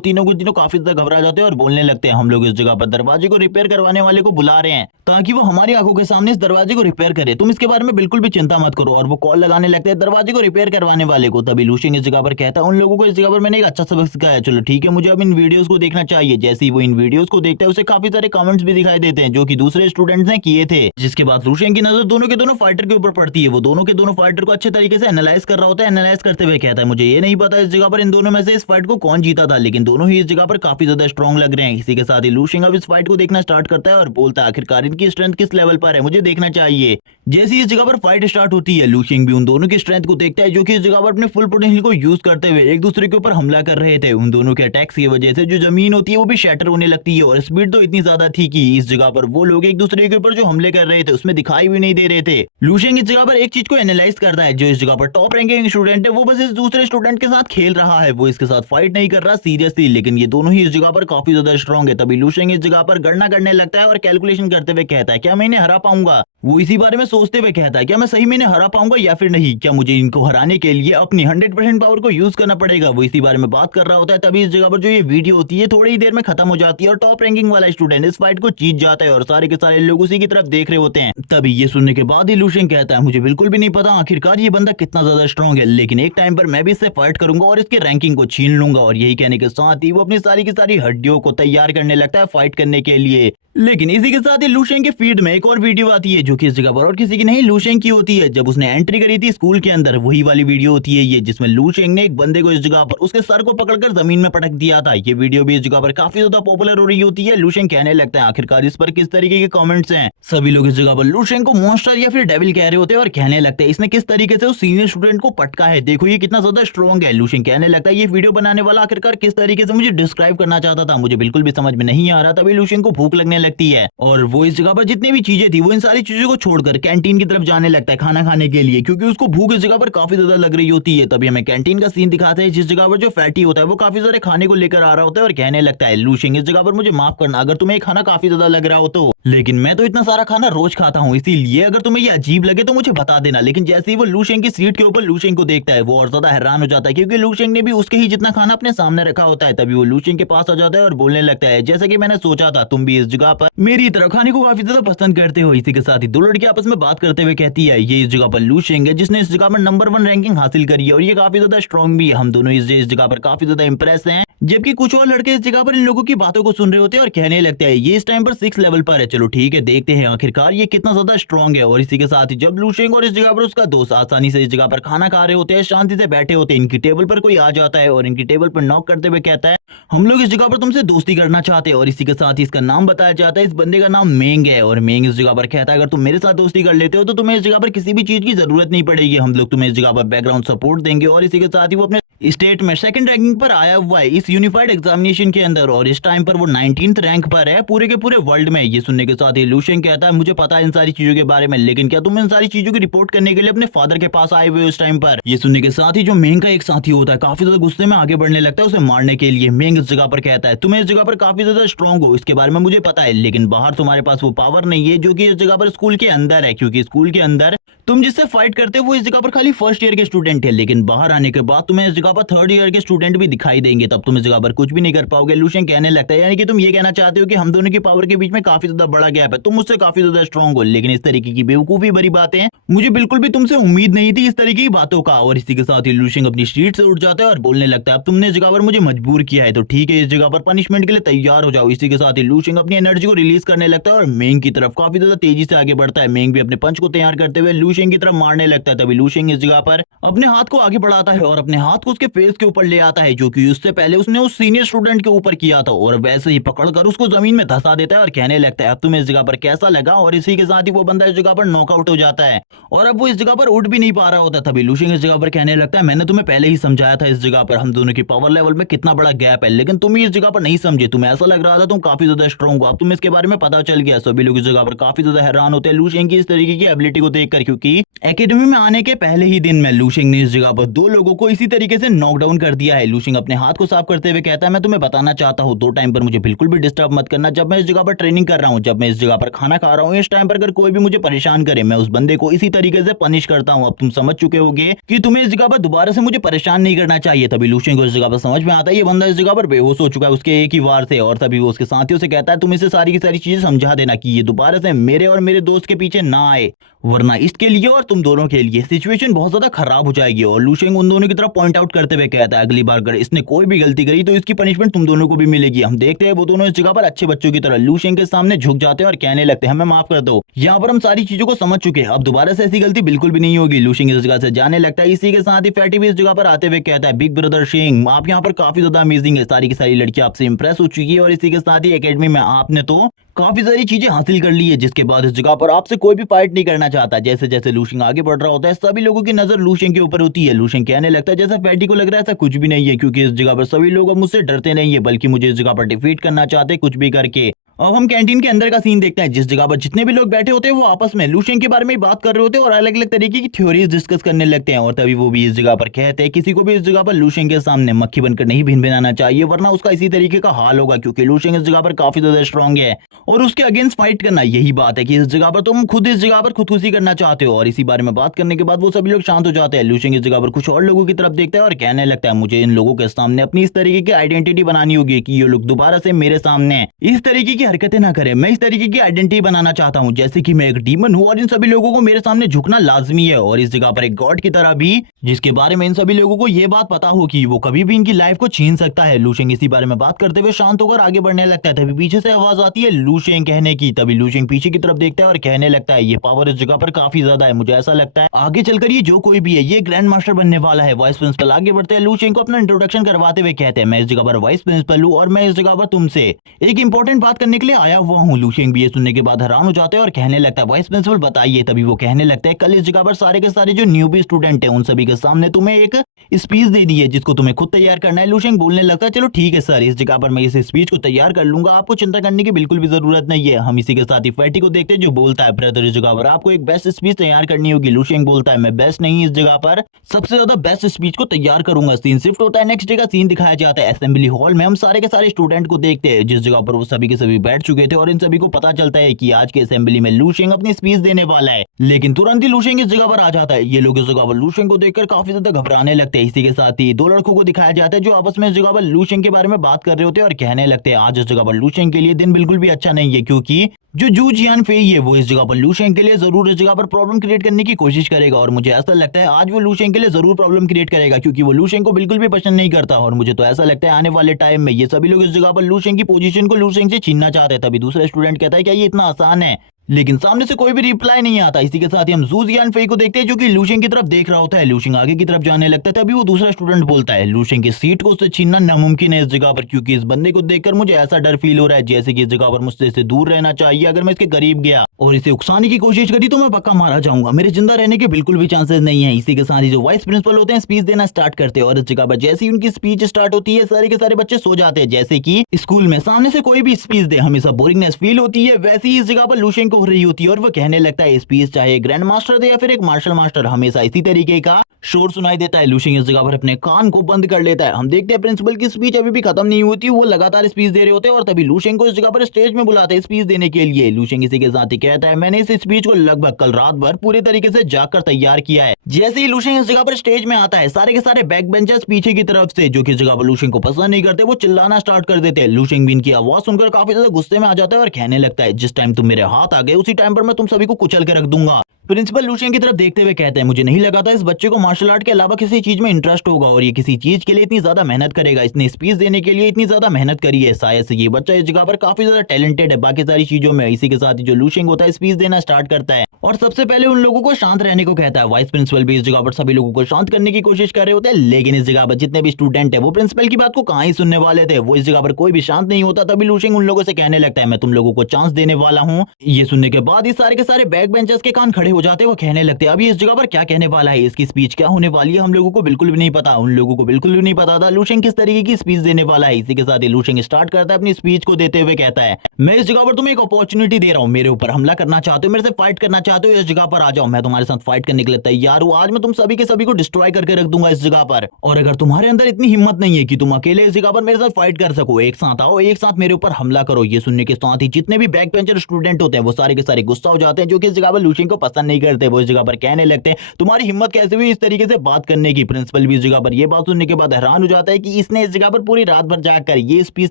तीनों के तीनों काफी ज्यादा घबरा जाते हैं और बोलने लगते हैं हम लोग इस जगह पर दरवाजे को रिपेयर करवाने वाले को बुला रहे हैं ताकि वो हमारी आंखों के सामने इस दरवाजे को रिपेयर करे, तुम इसके बारे में बिल्कुल भी चिंता मत करो, और वो कॉल लगाने लगते हैं दरवाजे को रिपेयर करवाने वाले को। तभी लूशिंग इस जगह पर कहता है उन लोगों को इस जगह पर मैंने एक अच्छा सबक सिखाया, चलो ठीक है मुझे अब इन वीडियोस को देखना चाहिए। जैसे ही वो इन वीडियोस को देखता है उसे काफी सारे कमेंट्स भी दिखाई दिखाई देते हैं जो कि दूसरे स्टूडेंट्स ने किए थे। जिसके बाद लूशेंग की नजर दोनों के दोनों फाइटर के ऊपर पड़ती है। वो दोनों के दोनों फाइटर को अच्छे तरीके से एनालाइज कर रहा होता है। एनालाइज करते हुए कहता है मुझे ये नहीं पता इस जगह पर इन दोनों में से इस फाइट को कौन जीता था, लेकिन दोनों ही इस जगह पर काफी ज्यादा स्ट्रॉन्ग लग रहे हैं। इसी के साथ ही लूशेंग अब इस फाइट को देखना स्टार्ट करता है और बोलता है आखिरकार इनकी स्ट्रेंथ किस लेवल पर है, मुझे देखना चाहिए। जैसे इस जगह पर फाइट स्टार्ट होती है लूशेंग भी उन दोनों की स्ट्रेंथ को देखता है जो कि इस जगह पर अपने फुल पोटेंशियल को यूज करते हुए एक दूसरे के ऊपर हमला कर रहे थे। उन दोनों के अटैक्स की वजह से जो जमीन होती है वो भी शैटर होने लगती है और स्पीड तो इतनी ज्यादा थी कि इस जगह पर वो लोग एक दूसरे के ऊपर जो हमले कर रहे थे उसमें दिखाई भी नहीं दे रहे थे। लूशेंग इस जगह पर एक चीज को एनालाइज करता है, जो इस जगह पर टॉप रैंकिंग स्टूडेंट है वो बस इस दूसरे स्टूडेंट के साथ खेल रहा है, वो इसके साथ फाइट नहीं कर रहा सीरियसली, लेकिन ये दोनों ही इस जगह पर काफी ज्यादा स्ट्रॉन्ग है। तभी लूशेंग इस जगह पर गणना करने लगता है और कैलकुलेशन करते हुए कहता है क्या मैं इन्हें हरा पाऊंगा। वो इसी बारे में सोचते हुए कहता है क्या मैं सही में इन्हें हरा पाऊंगा या फिर नहीं, क्या मुझे इनको हराने के लिए अपनी 100% पावर को यूज करना पड़ेगा। वो इसी बारे में बात कर रहा होता है। तभी इस जगह पर जो ये वीडियो होती है थोड़ी ही देर में खत्म हो जाती है और टॉप रैंकिंग वाला स्टूडेंट इस फाइट को जीत जाता है और सारे के सारे लोग उसी की तरफ देख रहे होते हैं। तभी ये सुनने के बाद ही लूशेंग कहता है मुझे बिल्कुल भी नहीं पता आखिरकार ये बंदा कितना ज्यादा स्ट्रॉन्ग है, लेकिन एक टाइम पर मैं भी इससे फाइट करूंगा और इसकी रैंकिंग को छीन लूंगा। और यही कहने के साथ ही वो अपनी सारी की सारी हड्डियों को तैयार करने लगता है फाइट करने के लिए। लेकिन इसी के साथ ही लूशेंग के फीड में एक और वीडियो आती है जो कि इस जगह पर और किसी की नहीं लूशेंग की होती है। जब उसने एंट्री करी थी स्कूल के अंदर वही वाली वीडियो होती है ये, जिसमें लूशेंग ने एक बंदे को इस जगह पर उसके सर को पकड़कर जमीन में पटक दिया था। ये वीडियो भी इस जगह पर काफी ज्यादा पॉपुलर हो रही होती है। लूशेंग कहने लगता है आखिरकार इस पर किस तरीके के कमेंट्स हैं। सभी लोग इस जगह पर लूशेंग को मॉन्स्टर या फिर डेविल कह रहे होते हैं और कहने लगते हैं इसने किस तरीके से उस सीनियर स्टूडेंट को पटका है, देखो ये कितना ज्यादा स्ट्रॉन्ग है। लूशेंग कहने लगता है ये वीडियो बनाने वाला आखिरकार किस तरीके से मुझे डिस्क्राइब करना चाहता था, मुझे बिल्कुल भी समझ में नहीं आ रहा। तभी लूशेंग को भूख लगने लगती है और वो इस जगह पर जितनी भी चीजें थी वो इन सारी चीजों को छोड़कर कैंटीन की तरफ जाने लगता है खाना खाने के लिए, क्योंकि उसको भूख इस जगह पर काफी ज्यादा लग रही होती है। तभी हमें कैंटीन का सीन दिखाते हैं जिस जगह पर जो फैटी होता है वो काफी सारे खाने को लेकर आ रहा होता है और कहने लगता है लूशेंग इस जगह पर मुझे माफ करना अगर तुम्हें खाना काफी ज्यादा लग रहा हो तो, लेकिन मैं तो इतना सारा खाना रोज खाता हूँ, इसीलिए अगर तुम्हें ये अजीब लगे तो मुझे बता देना। लेकिन जैसे ही वो लूशेंग की सीट के ऊपर लूशेंग को देखता है वो और ज्यादा हैरान हो जाता है, क्योंकि लूशेंग ने भी उसके ही जितना खाना अपने सामने रखा होता है। तभी वो लूशेंग के पास आ जाता है और बोलने लगता है जैसा कि मैंने सोचा था तुम भी इस जगह पर मेरी तरह खाने को काफी ज्यादा पसंद करते हो। इसी के साथ ही दो लड़की आपस में बात करते हुए कहती है ये इस जगह पर लूशेंग है जिसने इस जगह पर नंबर 1 रैंकिंग हासिल करी है और ये काफी ज्यादा स्ट्रॉन्ग भी है, हम दोनों इस जगह पर काफी ज्यादा इंप्रेस हैं। जबकि कुछ और लड़के इस जगह पर इन लोगों की बातों को सुन रहे होते हैं और कहने लगते हैं ये इस टाइम पर 6 लेवल पर है, चलो ठीक है देखते हैं आखिरकार ये कितना ज्यादा स्ट्रॉन्ग है। और इसी के साथ ही जब लूशेंग और इस जगह पर उसका दोस्त आसानी से इस जगह पर खाना खा रहे होते हैं, शांति से बैठे होते हैं, इनकी टेबल पर कोई आ जाता है और इनकी टेबल पर नॉक करते हुए कहता है हम लोग इस जगह पर तुमसे दोस्ती करना चाहते हैं। और इसी के साथ ही इसका नाम बताया जाता है, इस बंदे का नाम मेंग है और मेंग इस जगह पर कहता है अगर तुम मेरे साथ दोस्ती कर लेते हो तो तुम्हें इस जगह पर किसी भी चीज की जरूरत नहीं पड़ेगी, हम लोग तुम्हें इस जगह पर बैकग्राउंड सपोर्ट देंगे। और इसी के साथ ही वो अपने स्टेट में 2nd रैंकिंग पर आया हुआ है इस यूनिफाइड एग्जामिनेशन के अंदर और इस टाइम पर वो 19th रैंक पर है पूरे के पूरे वर्ल्ड में। ये सुनने के साथ ही लूशेंग कहता है मुझे पता है इन सारी चीजों के बारे में, लेकिन क्या तुम इन सारी चीजों की रिपोर्ट करने के लिए अपने फादर के पास आए हुए उस टाइम पर। ये सुनने के साथ ही जो मेंग का एक साथी होता है काफी ज्यादा गुस्से में आगे बढ़ने लगता है उसे मारने के लिए। मेंग इस जगह पर कहता है तुम्हें इस जगह पर काफी ज्यादा स्ट्रॉन्ग हो इसके बारे में मुझे पता है, लेकिन बाहर तुम्हारे पास वो पावर नहीं है जो कि इस जगह पर स्कूल के अंदर है, क्योंकि स्कूल के अंदर तुम जिससे फाइट करते हो वो इस जगह पर खाली 1st ईयर के स्टूडेंट है, लेकिन बाहर आने के बाद तुम्हें इस जगह पर 3rd ईयर के स्टूडेंट भी दिखाई देंगे, तब तुम इस जगह पर कुछ भी नहीं कर पाओगे। लूशेंग कहने लगता है यानी कि तुम ये कहना चाहते हो कि हम दोनों की पावर के बीच में काफी ज्यादा बड़ा गैप है, तुम मुझसे काफी ज्यादा स्ट्रॉन्ग हो। लेकिन इस तरीके की बेवकूफी भरी बातें मुझे बिल्कुल भी तुमसे उम्मीद नहीं थी इस तरीके की बातों का। और इसी के साथ ही लूशेंग अपनी सीट से उठ जाता है और बोलने लगता है अब तुमने इस जगह पर मुझे मजबूर किया है तो ठीक है इस जगह पर पनिशमेंट के लिए तैयार हो जाओ। इसी के साथ ही लूशेंग अपनी एनर्जी को रिलीज करने लगता है और मेंग की तरफ काफी ज्यादा तेजी से आगे बढ़ता है। मेंग भी अपने पंच को तैयार करते हुए लूशेंग की तरफ मारने लगता है। तभी लूशेंग इस जगह पर अपने हाथ को आगे बढ़ाता है और अपने हाथ को उसके फेस के ऊपर ले आता है, जो कि उससे पहले उसने उस सीनियर स्टूडेंट के ऊपर किया था, और वैसे ही पकड़कर उसको जमीन में धंसा देता है और कहने लगता है अब तुम्हें इस जगह पर कैसा लगा। और इसी के साथ ही वो बंदा इस जगह पर नॉकआउट हो जाता है और अब वो इस जगह पर उठ भी नहीं पा रहा होता। तभी लूशेंग इस जगह पर कहने लगता है मैंने तुम्हें पहले ही समझाया था इस जगह पर हम दोनों की पावर लेवल में कितना बड़ा गैप है, लेकिन तुम ही इस जगह पर नहीं समझे, तुम्हें ऐसा लग रहा था तुम काफी ज्यादा स्ट्रॉन्ग हो, अब तुम्हें इसके बारे में पता चल गया। सभी लोग इस जगह पर काफी ज्यादा हैरान होते हैं लूशेंग की इस तरीके की एबिलिटी को देखकर, क्योंकि एकेडमी में आने के पहले ही दिन में लूशेंग ने इस जगह पर 2 लोगों को इसी तरीके से नॉकडाउन कर दिया है। लूशेंग अपने हाथ को साफ करते हुए कहता है मैं तुम्हें बताना चाहता हूँ 2 टाइम पर मुझे बिल्कुल भी डिस्टर्ब मत करना, जब मैं इस जगह पर ट्रेनिंग कर रहा हूँ, जब मैं इस जगह पर खाना खा रहा हूँ, इस टाइम पर अगर कोई भी मुझे परेशान करे मैं उस बंदे को इसी तरीके से पनिश करता हूँ। अब तुम समझ चुके होगे कि तुम्हें इस जगह पर दोबारा से मुझे परेशान नहीं करना चाहिए। तभी लूशेंग को इस जगह पर समझ में आता है ये बंदा इस जगह पर बेहोश हो चुका है उसके एक ही वार से, और तभी वो उसके साथियों से कहता है तुम इसे सारी की सारी चीजें समझा देना कि ये दोबारा से मेरे और मेरे दोस्त के पीछे ना आए, वरना इसके लिए और तुम दोनों के लिए सिचुएशन बहुत ज्यादा खराब हो जाएगी। और लूशेंग उन दोनों की तरफ पॉइंट आउट इंटरप्ट करते हुए कहता है अगली बार अगर इसने कोई भी गलती करी तो इसकी पनिशमेंट तुम दोनों को भी मिलेगी। हम देखते हैं वो दोनों इस जगह पर अच्छे बच्चों की तरह लू शेंग के सामने झुक जाते हैं और कहने लगते हैं हमें माफ कर दो। यहाँ पर हम सारी चीजों को समझ चुके हैं, अब दोबारा से ऐसी गलती बिल्कुल भी नहीं होगी। लू शेंग इस जगह से जाने लगता है। इसी के साथ ही फैटी भी इस जगह पर आते हुए कहता है बिग ब्रदर शेंग आप यहाँ पर काफी ज्यादा अमेजिंग है, सारी की सारी लड़कियां आपसे इंप्रेस हो चुकी है और इसी के साथ ही एकेडमी में आपने तो काफी सारी चीजें हासिल कर ली है, जिसके बाद इस जगह पर आपसे कोई भी फाइट नहीं करना चाहता। जैसे जैसे लू शेंग आगे बढ़ रहा होता है सभी लोगों की नजर लू शेंग के ऊपर होती है। लू शेंग कहने लगता है जैसा फैटी को लग रहा है ऐसा कुछ भी नहीं है, क्योंकि इस जगह पर सभी लोग अब मुझसे डरते नहीं है बल्कि मुझे इस जगह पर डिफीट करना चाहते कुछ भी करके। अब हम कैंटीन के अंदर का सीन देखते हैं, जिस जगह पर जितने भी लोग बैठे होते हैं वो आपस में लू शेंग के बारे में बात कर रहे होते हैं और अलग अलग तरीके की थ्योरीज डिस्कस करने लगते हैं। और तभी वो भी इस जगह पर कहते हैं किसी को भी इस जगह पर लू शेंग के सामने मक्खी बनकर नहीं भिनभिनाना चाहिए, वरना उसका इसी तरीके का हाल होगा, क्योंकि लू शेंग इस जगह पर काफी ज्यादा स्ट्रांग है और उसके अगेंस्ट फाइट करना यही बात है कि इस जगह पर तुम खुद इस जगह पर खुदकुशी करना चाहते हो। और इसी बारे में बात करने के बाद वो सभी लोग शांत हो जाते हैं। लू शेंग इस जगह पर कुछ और लोगों की तरफ देखता है और कहने लगता है मुझे इन लोगों के सामने अपनी इस तरीके की आइडेंटिटी बनानी होगी कि ये लोग दोबारा से मेरे सामने इस तरीके की हरकतें ना करें। मैं इस तरीके की आइडेंटिटी बनाना चाहता हूं जैसे कि मैं एक डीमन हूं और इन सभी लोगों को मेरे सामने झुकना लाजमी है और इस जगह पर एक गॉड की तरह भी, जिसके बारे में इन सभी लोगों को यह बात पता हो कि वो कभी भी इनकी लाइफ को छीन सकता है। लू शेंग इसी बारे में बात करते हुए शांत होकर आगे बढ़ने लगता है। तभी पीछे से आवाज आती है लू शेंग कहने की। तभी लू शेंग पीछे की तरफ देखता है और कहने लगता है ये पावर इस जगह पर काफी ज्यादा है, मुझे ऐसा लगता है आगे चलकर ये जो कोई भी है ये ग्रैंड मास्टर बनने वाला है। वाइस प्रिंसिपल आगे बढ़ते हैं, लू शेंग को अपना इंट्रोडक्शन करवाते हुए कहते हैं मैं इस जगह पर वाइस प्रिंसिपल हूँ और मैं इस जगह पर तुमसे एक इंपॉर्टेंट बात करने के लिए आया हुआ हूँ। लू शेंग भी ये सुनने के बाद हैरान हो जाते हैं और कहने लगता है वाइस प्रिंसिपल बताइए। तभी वो कहने लगता है कल इस जगह पर सारे के सारे जो न्यूबी स्टूडेंट है उन सभी के सामने तुम्हें एक स्पीच देनी है जिसको तुम्हें खुद तैयार करना है। लू शेंग बोलने लगता है चलो ठीक है सर, इस जगह पर मैं इस स्पीच को तैयार कर लूंगा, आपको चिंता करने की बिल्कुल भी जरूरत नहीं है। हम इसी के साथ ही फैटी को देखते हैं जो बोलता है ब्रदर इस जगह पर आपको एक बेस्ट स्पीच तैयार करनी होगी। लू शेंग बोलता है मैं बेस्ट नहीं, इस जगह पर सबसे ज्यादा बेस्ट स्पीच को तैयार करूंगा। सीन शिफ्ट होता है, नेक्स्ट डे का सीन दिखाया जाता है असेंबली हॉल में। हम सारे के सारे स्टूडेंट को देखते हैं जिस जगह पर वो सभी के सभी बैठ चुके थे और इन सभी को पता चलता है कि आज के असेंबली में लू शेंग अपनी स्पीच देने वाला है, लेकिन तुरंत ही लू शेंग इस जगह पर आ जाता है। ये लोग इस जगह पर लू शेंग को देखकर काफी ज्यादा घबराने लगते हैं। इसी के साथ ही दो लड़कों को दिखाया जाता है जो आपस में इस जगह पर लू शेंग के बारे में बात कर रहे होते हैं और कहने लगते हैं आज इस जगह पर लू शेंग के लिए दिन बिल्कुल भी अच्छा नहीं है, क्योंकि जो जू जियान फेई है वो इस जगह पर लू शेंग के लिए जरूर इस जगह पर प्रॉब्लम क्रिएट करने की कोशिश करेगा और मुझे ऐसा लगता है आज वो लू शेंग के लिए जरूर प्रॉब्लम क्रिएट करेगा, क्योंकि वो लू शेंग को बिल्कुल भी पसंद नहीं करता और मुझे तो ऐसा लगता है आने वाले टाइम में ये सभी लोग इस जगह पर लू शेंग की पोजीशन को लू शेंग से छीनना चाहते हैं। तभी दूसरा स्टूडेंट कहता है क्या ये इतना आसान है, लेकिन सामने से कोई भी रिप्लाई नहीं आता। इसी के साथ ही हम जू जियान फेई को देखते हैं जो कि लू शेंग की तरफ देख रहा होता है। लू शेंग आगे की तरफ जाने लगता है, तभी वो दूसरा स्टूडेंट बोलता है लू शेंग की सीट को उससे छीनना नामुमकिन है इस जगह पर, क्योंकि इस बंदे को देखकर मुझे ऐसा डर फील हो रहा है जैसे कि इस जगह पर मुझसे इसे दूर रहना चाहिए। अगर मैं इसके करीब गया और इसे उकसाने की कोशिश करी तो मैं पक्का मारा जाऊंगा, मेरे जिंदा रहने के बिल्कुल भी चांसेस नहीं है। इसी के साथ ही जो वाइस प्रिंसिपल होते हैं स्पीच देना स्टार्ट करते हैं और इस जगह पर जैसे ही उनकी स्पीच स्टार्ट होती है सारे के सारे बच्चे सो जाते हैं। जैसे कि स्कूल में सामने से कोई भी स्पीच दे हमेशा बोरिंगनेस फील होती है, वैसे ही इस जगह पर लू शेंग को हो रही होती है और वो कहने लगता है स्पीच चाहे ग्रैंड मास्टर दे या फिर एक मार्शल मास्टर हमेशा इसी तरीके का शोर सुनाई देता है। लू शेंग इस जगह पर अपने कान को बंद कर लेता है। हम देखते हैं प्रिंसिपल की स्पीच अभी भी खत्म नहीं होती, वो लगातार स्पीच दे रहे होते हैं और तभी लू शेंग को इस जगह पर स्टेज में बुलाते हैं स्पीच देने के लिए। लू शेंग इसी के साथ ही कहता है मैंने इस स्पीच को लगभग कल रात भर पूरे तरीके से जाकर तैयार किया है। जैसे ही लू शेंग इस जगह पर स्टेज में आता है सारे के सारे बैक बेंचर्स पीछे की तरफ से जो कि इस जगह पर लू शेंग को पसंद नहीं करते वो चिल्लाना स्टार्ट कर देते हैं। लू शेंग भी इनकी आवाज सुनकर काफी ज्यादा गुस्से में आ जाता है और कहने लगता है जिस टाइम तुम मेरे हाथ आ गए उसी टाइम पर मैं तुम सभी को कुचल के रख दूंगा। प्रिंसिपल लू शेंग की तरफ देखते हुए कहते हैं मुझे नहीं लगा था इस बच्चे को मार्शल आर्ट के अलावा किसी चीज में इंटरेस्ट होगा और ये किसी चीज के लिए इतनी ज्यादा मेहनत करेगा, इसने स्पीच देने के लिए इतनी ज्यादा मेहनत करी है, शायद से ये बच्चा इस जगह पर काफी ज्यादा टैलेंटेड है बाकी सारी चीजों में। इसी के साथ ही जो लू शेंग होता है स्पीच देना स्टार्ट करता है और सबसे पहले उन लोगों को शांत रहने को कहता है। वाइस प्रिंसिपल भी इस जगह पर सभी लोगों को शांत करने की कोशिश कर रहे होते हैं, लेकिन इस जगह पर जितने भी स्टूडेंट है वो प्रिंसिपल की बात को कहाँ ही सुनने वाले थे, वो इस जगह पर कोई भी शांत नहीं होता। तभी लू शेंग उन लोगों से कहने लगता है मैं तुम लोगों को चांस देने वाला हूँ। ये सुनने के बाद ही सारे के सारे बैक बेंचर्स के कान खड़े हो जाते हैं, वो कहने लगते हैं अभी इस जगह पर क्या कहने वाला है, इसकी स्पीच क्या होने वाली है हम लोगों को बिल्कुल भी नहीं पता। उन लोगों को बिल्कुल भी नहीं पता था लू शेंग किस तरीके की स्पीच देने वाला है। इसी के साथ ही लू शेंग स्टार्ट करता है अपनी स्पीच को देते हुए कहता है मैं इस जगह पर तुम्हें एक अपॉर्चुनिटी दे रहा हूँ, मेरे ऊपर हमला करना चाहते हो, मेरे से फाइट करना चाहते हो, इस जगह पर आ जाओ, मैं तुम्हारे साथ फाइट करने के लिए तैयार हूँ। आज मैं तुम सभी के सभी को डिस्ट्रॉय करके रख दूंगा इस जगह पर, और अगर तुम्हारे अंदर इतनी हिम्मत नहीं है कि तुम अकेले इस जगह पर मेरे साथ फाइट कर सको, एक साथ आओ, एक साथ मेरे ऊपर हमला करो। ये सुनने के साथ ही जितने भी बैक बेंचर स्टूडेंट होते हैं वो सारे के सारे गुस्सा हो जाते हैं जो कि इस जगह पर लू शेंग को पसंद पसंद नहीं करते। वो इस जगह पर कहने लगते हैं तुम्हारी हिम्मत कैसे हुई इस तरीके से बात करने की। प्रिंसिपल भी इस जगह पर ये बात सुनने के बाद हैरान हो जाता है कि इसने इस जगह पर पूरी रात भर जागकर ये स्पीच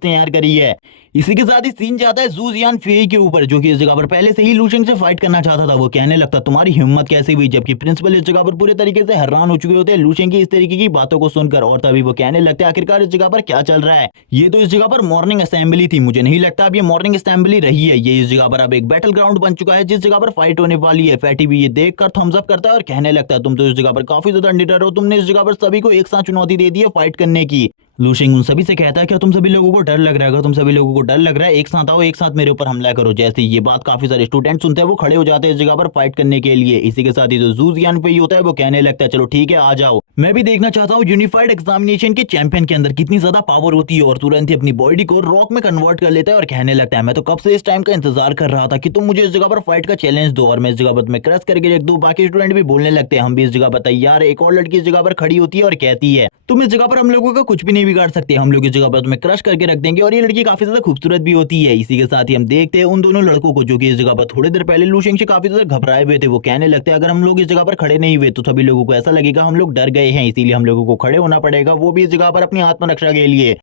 तैयार करी है। इसी के साथ ही सीन जाता है जू जियान फेई के ऊपर, जो कि इस जगह पर पहले से ही लूशेंग से फाइट करना चाहता था। वो कहने लगता तुम्हारी हिम्मत कैसे हुई, जबकि प्रिंसिपल इस जगह पर पूरे तरीके से हैरान हो चुके होते हैं लूशेंग की इस तरीके की बातों को सुनकर। और तभी वो कहने लगते हैं आखिरकार इस जगह पर क्या चल रहा है। ये तो इस जगह पर मॉर्निंग असेंबली थी, मुझे नहीं लगता अब ये मॉर्निंग असेंबली रही है। ये इस जगह पर अब एक बैटल ग्राउंड बन चुका है जिस जगह पर फाइट होने वाली है। फैटी भी ये देखकर थम्स अप करता है और कहने लगता है तुम तो इस जगह पर काफी ज्यादा निडर हो, तुमने इस जगह पर सभी को एक साथ चुनौती दे दी है फाइट करने की। लूशिंग उन सभी से कहता है क्या तुम सभी लोगों को डर लग रहा है, अगर तुम सभी लोगों को डर लग रहा है एक साथ आओ, एक साथ मेरे ऊपर हमला करो। जैसे ये बात काफी सारे स्टूडेंट सुनते हैं वो खड़े हो जाते हैं इस जगह पर फाइट करने के लिए। इसी के साथ ही जो जू जियान फेई होता है वो कहने लगता है चलो ठीक है आ जाओ, मैं भी देखना चाहता हूँ यूनिफाइड एग्जामिनेशन के चैंपियन के अंदर कितनी ज्यादा पावर होती है। और तुरंत ही अपनी बॉडी को रॉक में कन्वर्ट कर लेता है और कहने लगता है मैं तो कब से इस टाइम का इंतजार कर रहा था कि तुम मुझे इस जगह पर फाइट का चैलेंज दो और मैं इस जगह पर तुम्हें क्रश करके रख दूं। बाकी स्टूडेंट भी बोलने लगते हैं हम भी इस जगह पर तैयार है। एक और लड़की इस जगह पर खड़ी होती है और कहती है तुम इस जगह पर हम लोगों का कुछ भी नहीं बिगाड़ सकते, हम लोग इस जगह पर तुम्हें क्रश करके रख देंगे। और ये लड़की काफी ज्यादा खूबसूरत भी होती है। इसी के साथ ही हम देखते हैं उन दोनों लड़कों को जो कि इस जगह पर थोड़ी देर पहले लूशिंग से काफी ज्यादा घबराए हुए थे। वो कहने लगते हैं अगर हम लोग इस जगह पर खड़े नहीं हुए तो सभी लोगों को ऐसा लगेगा हम लोग डर गए हैं, इसीलिए हम लोगों को खड़े होना पड़ेगा, वो भी इस जगह पर अपनी आत्मरक्षा के लिए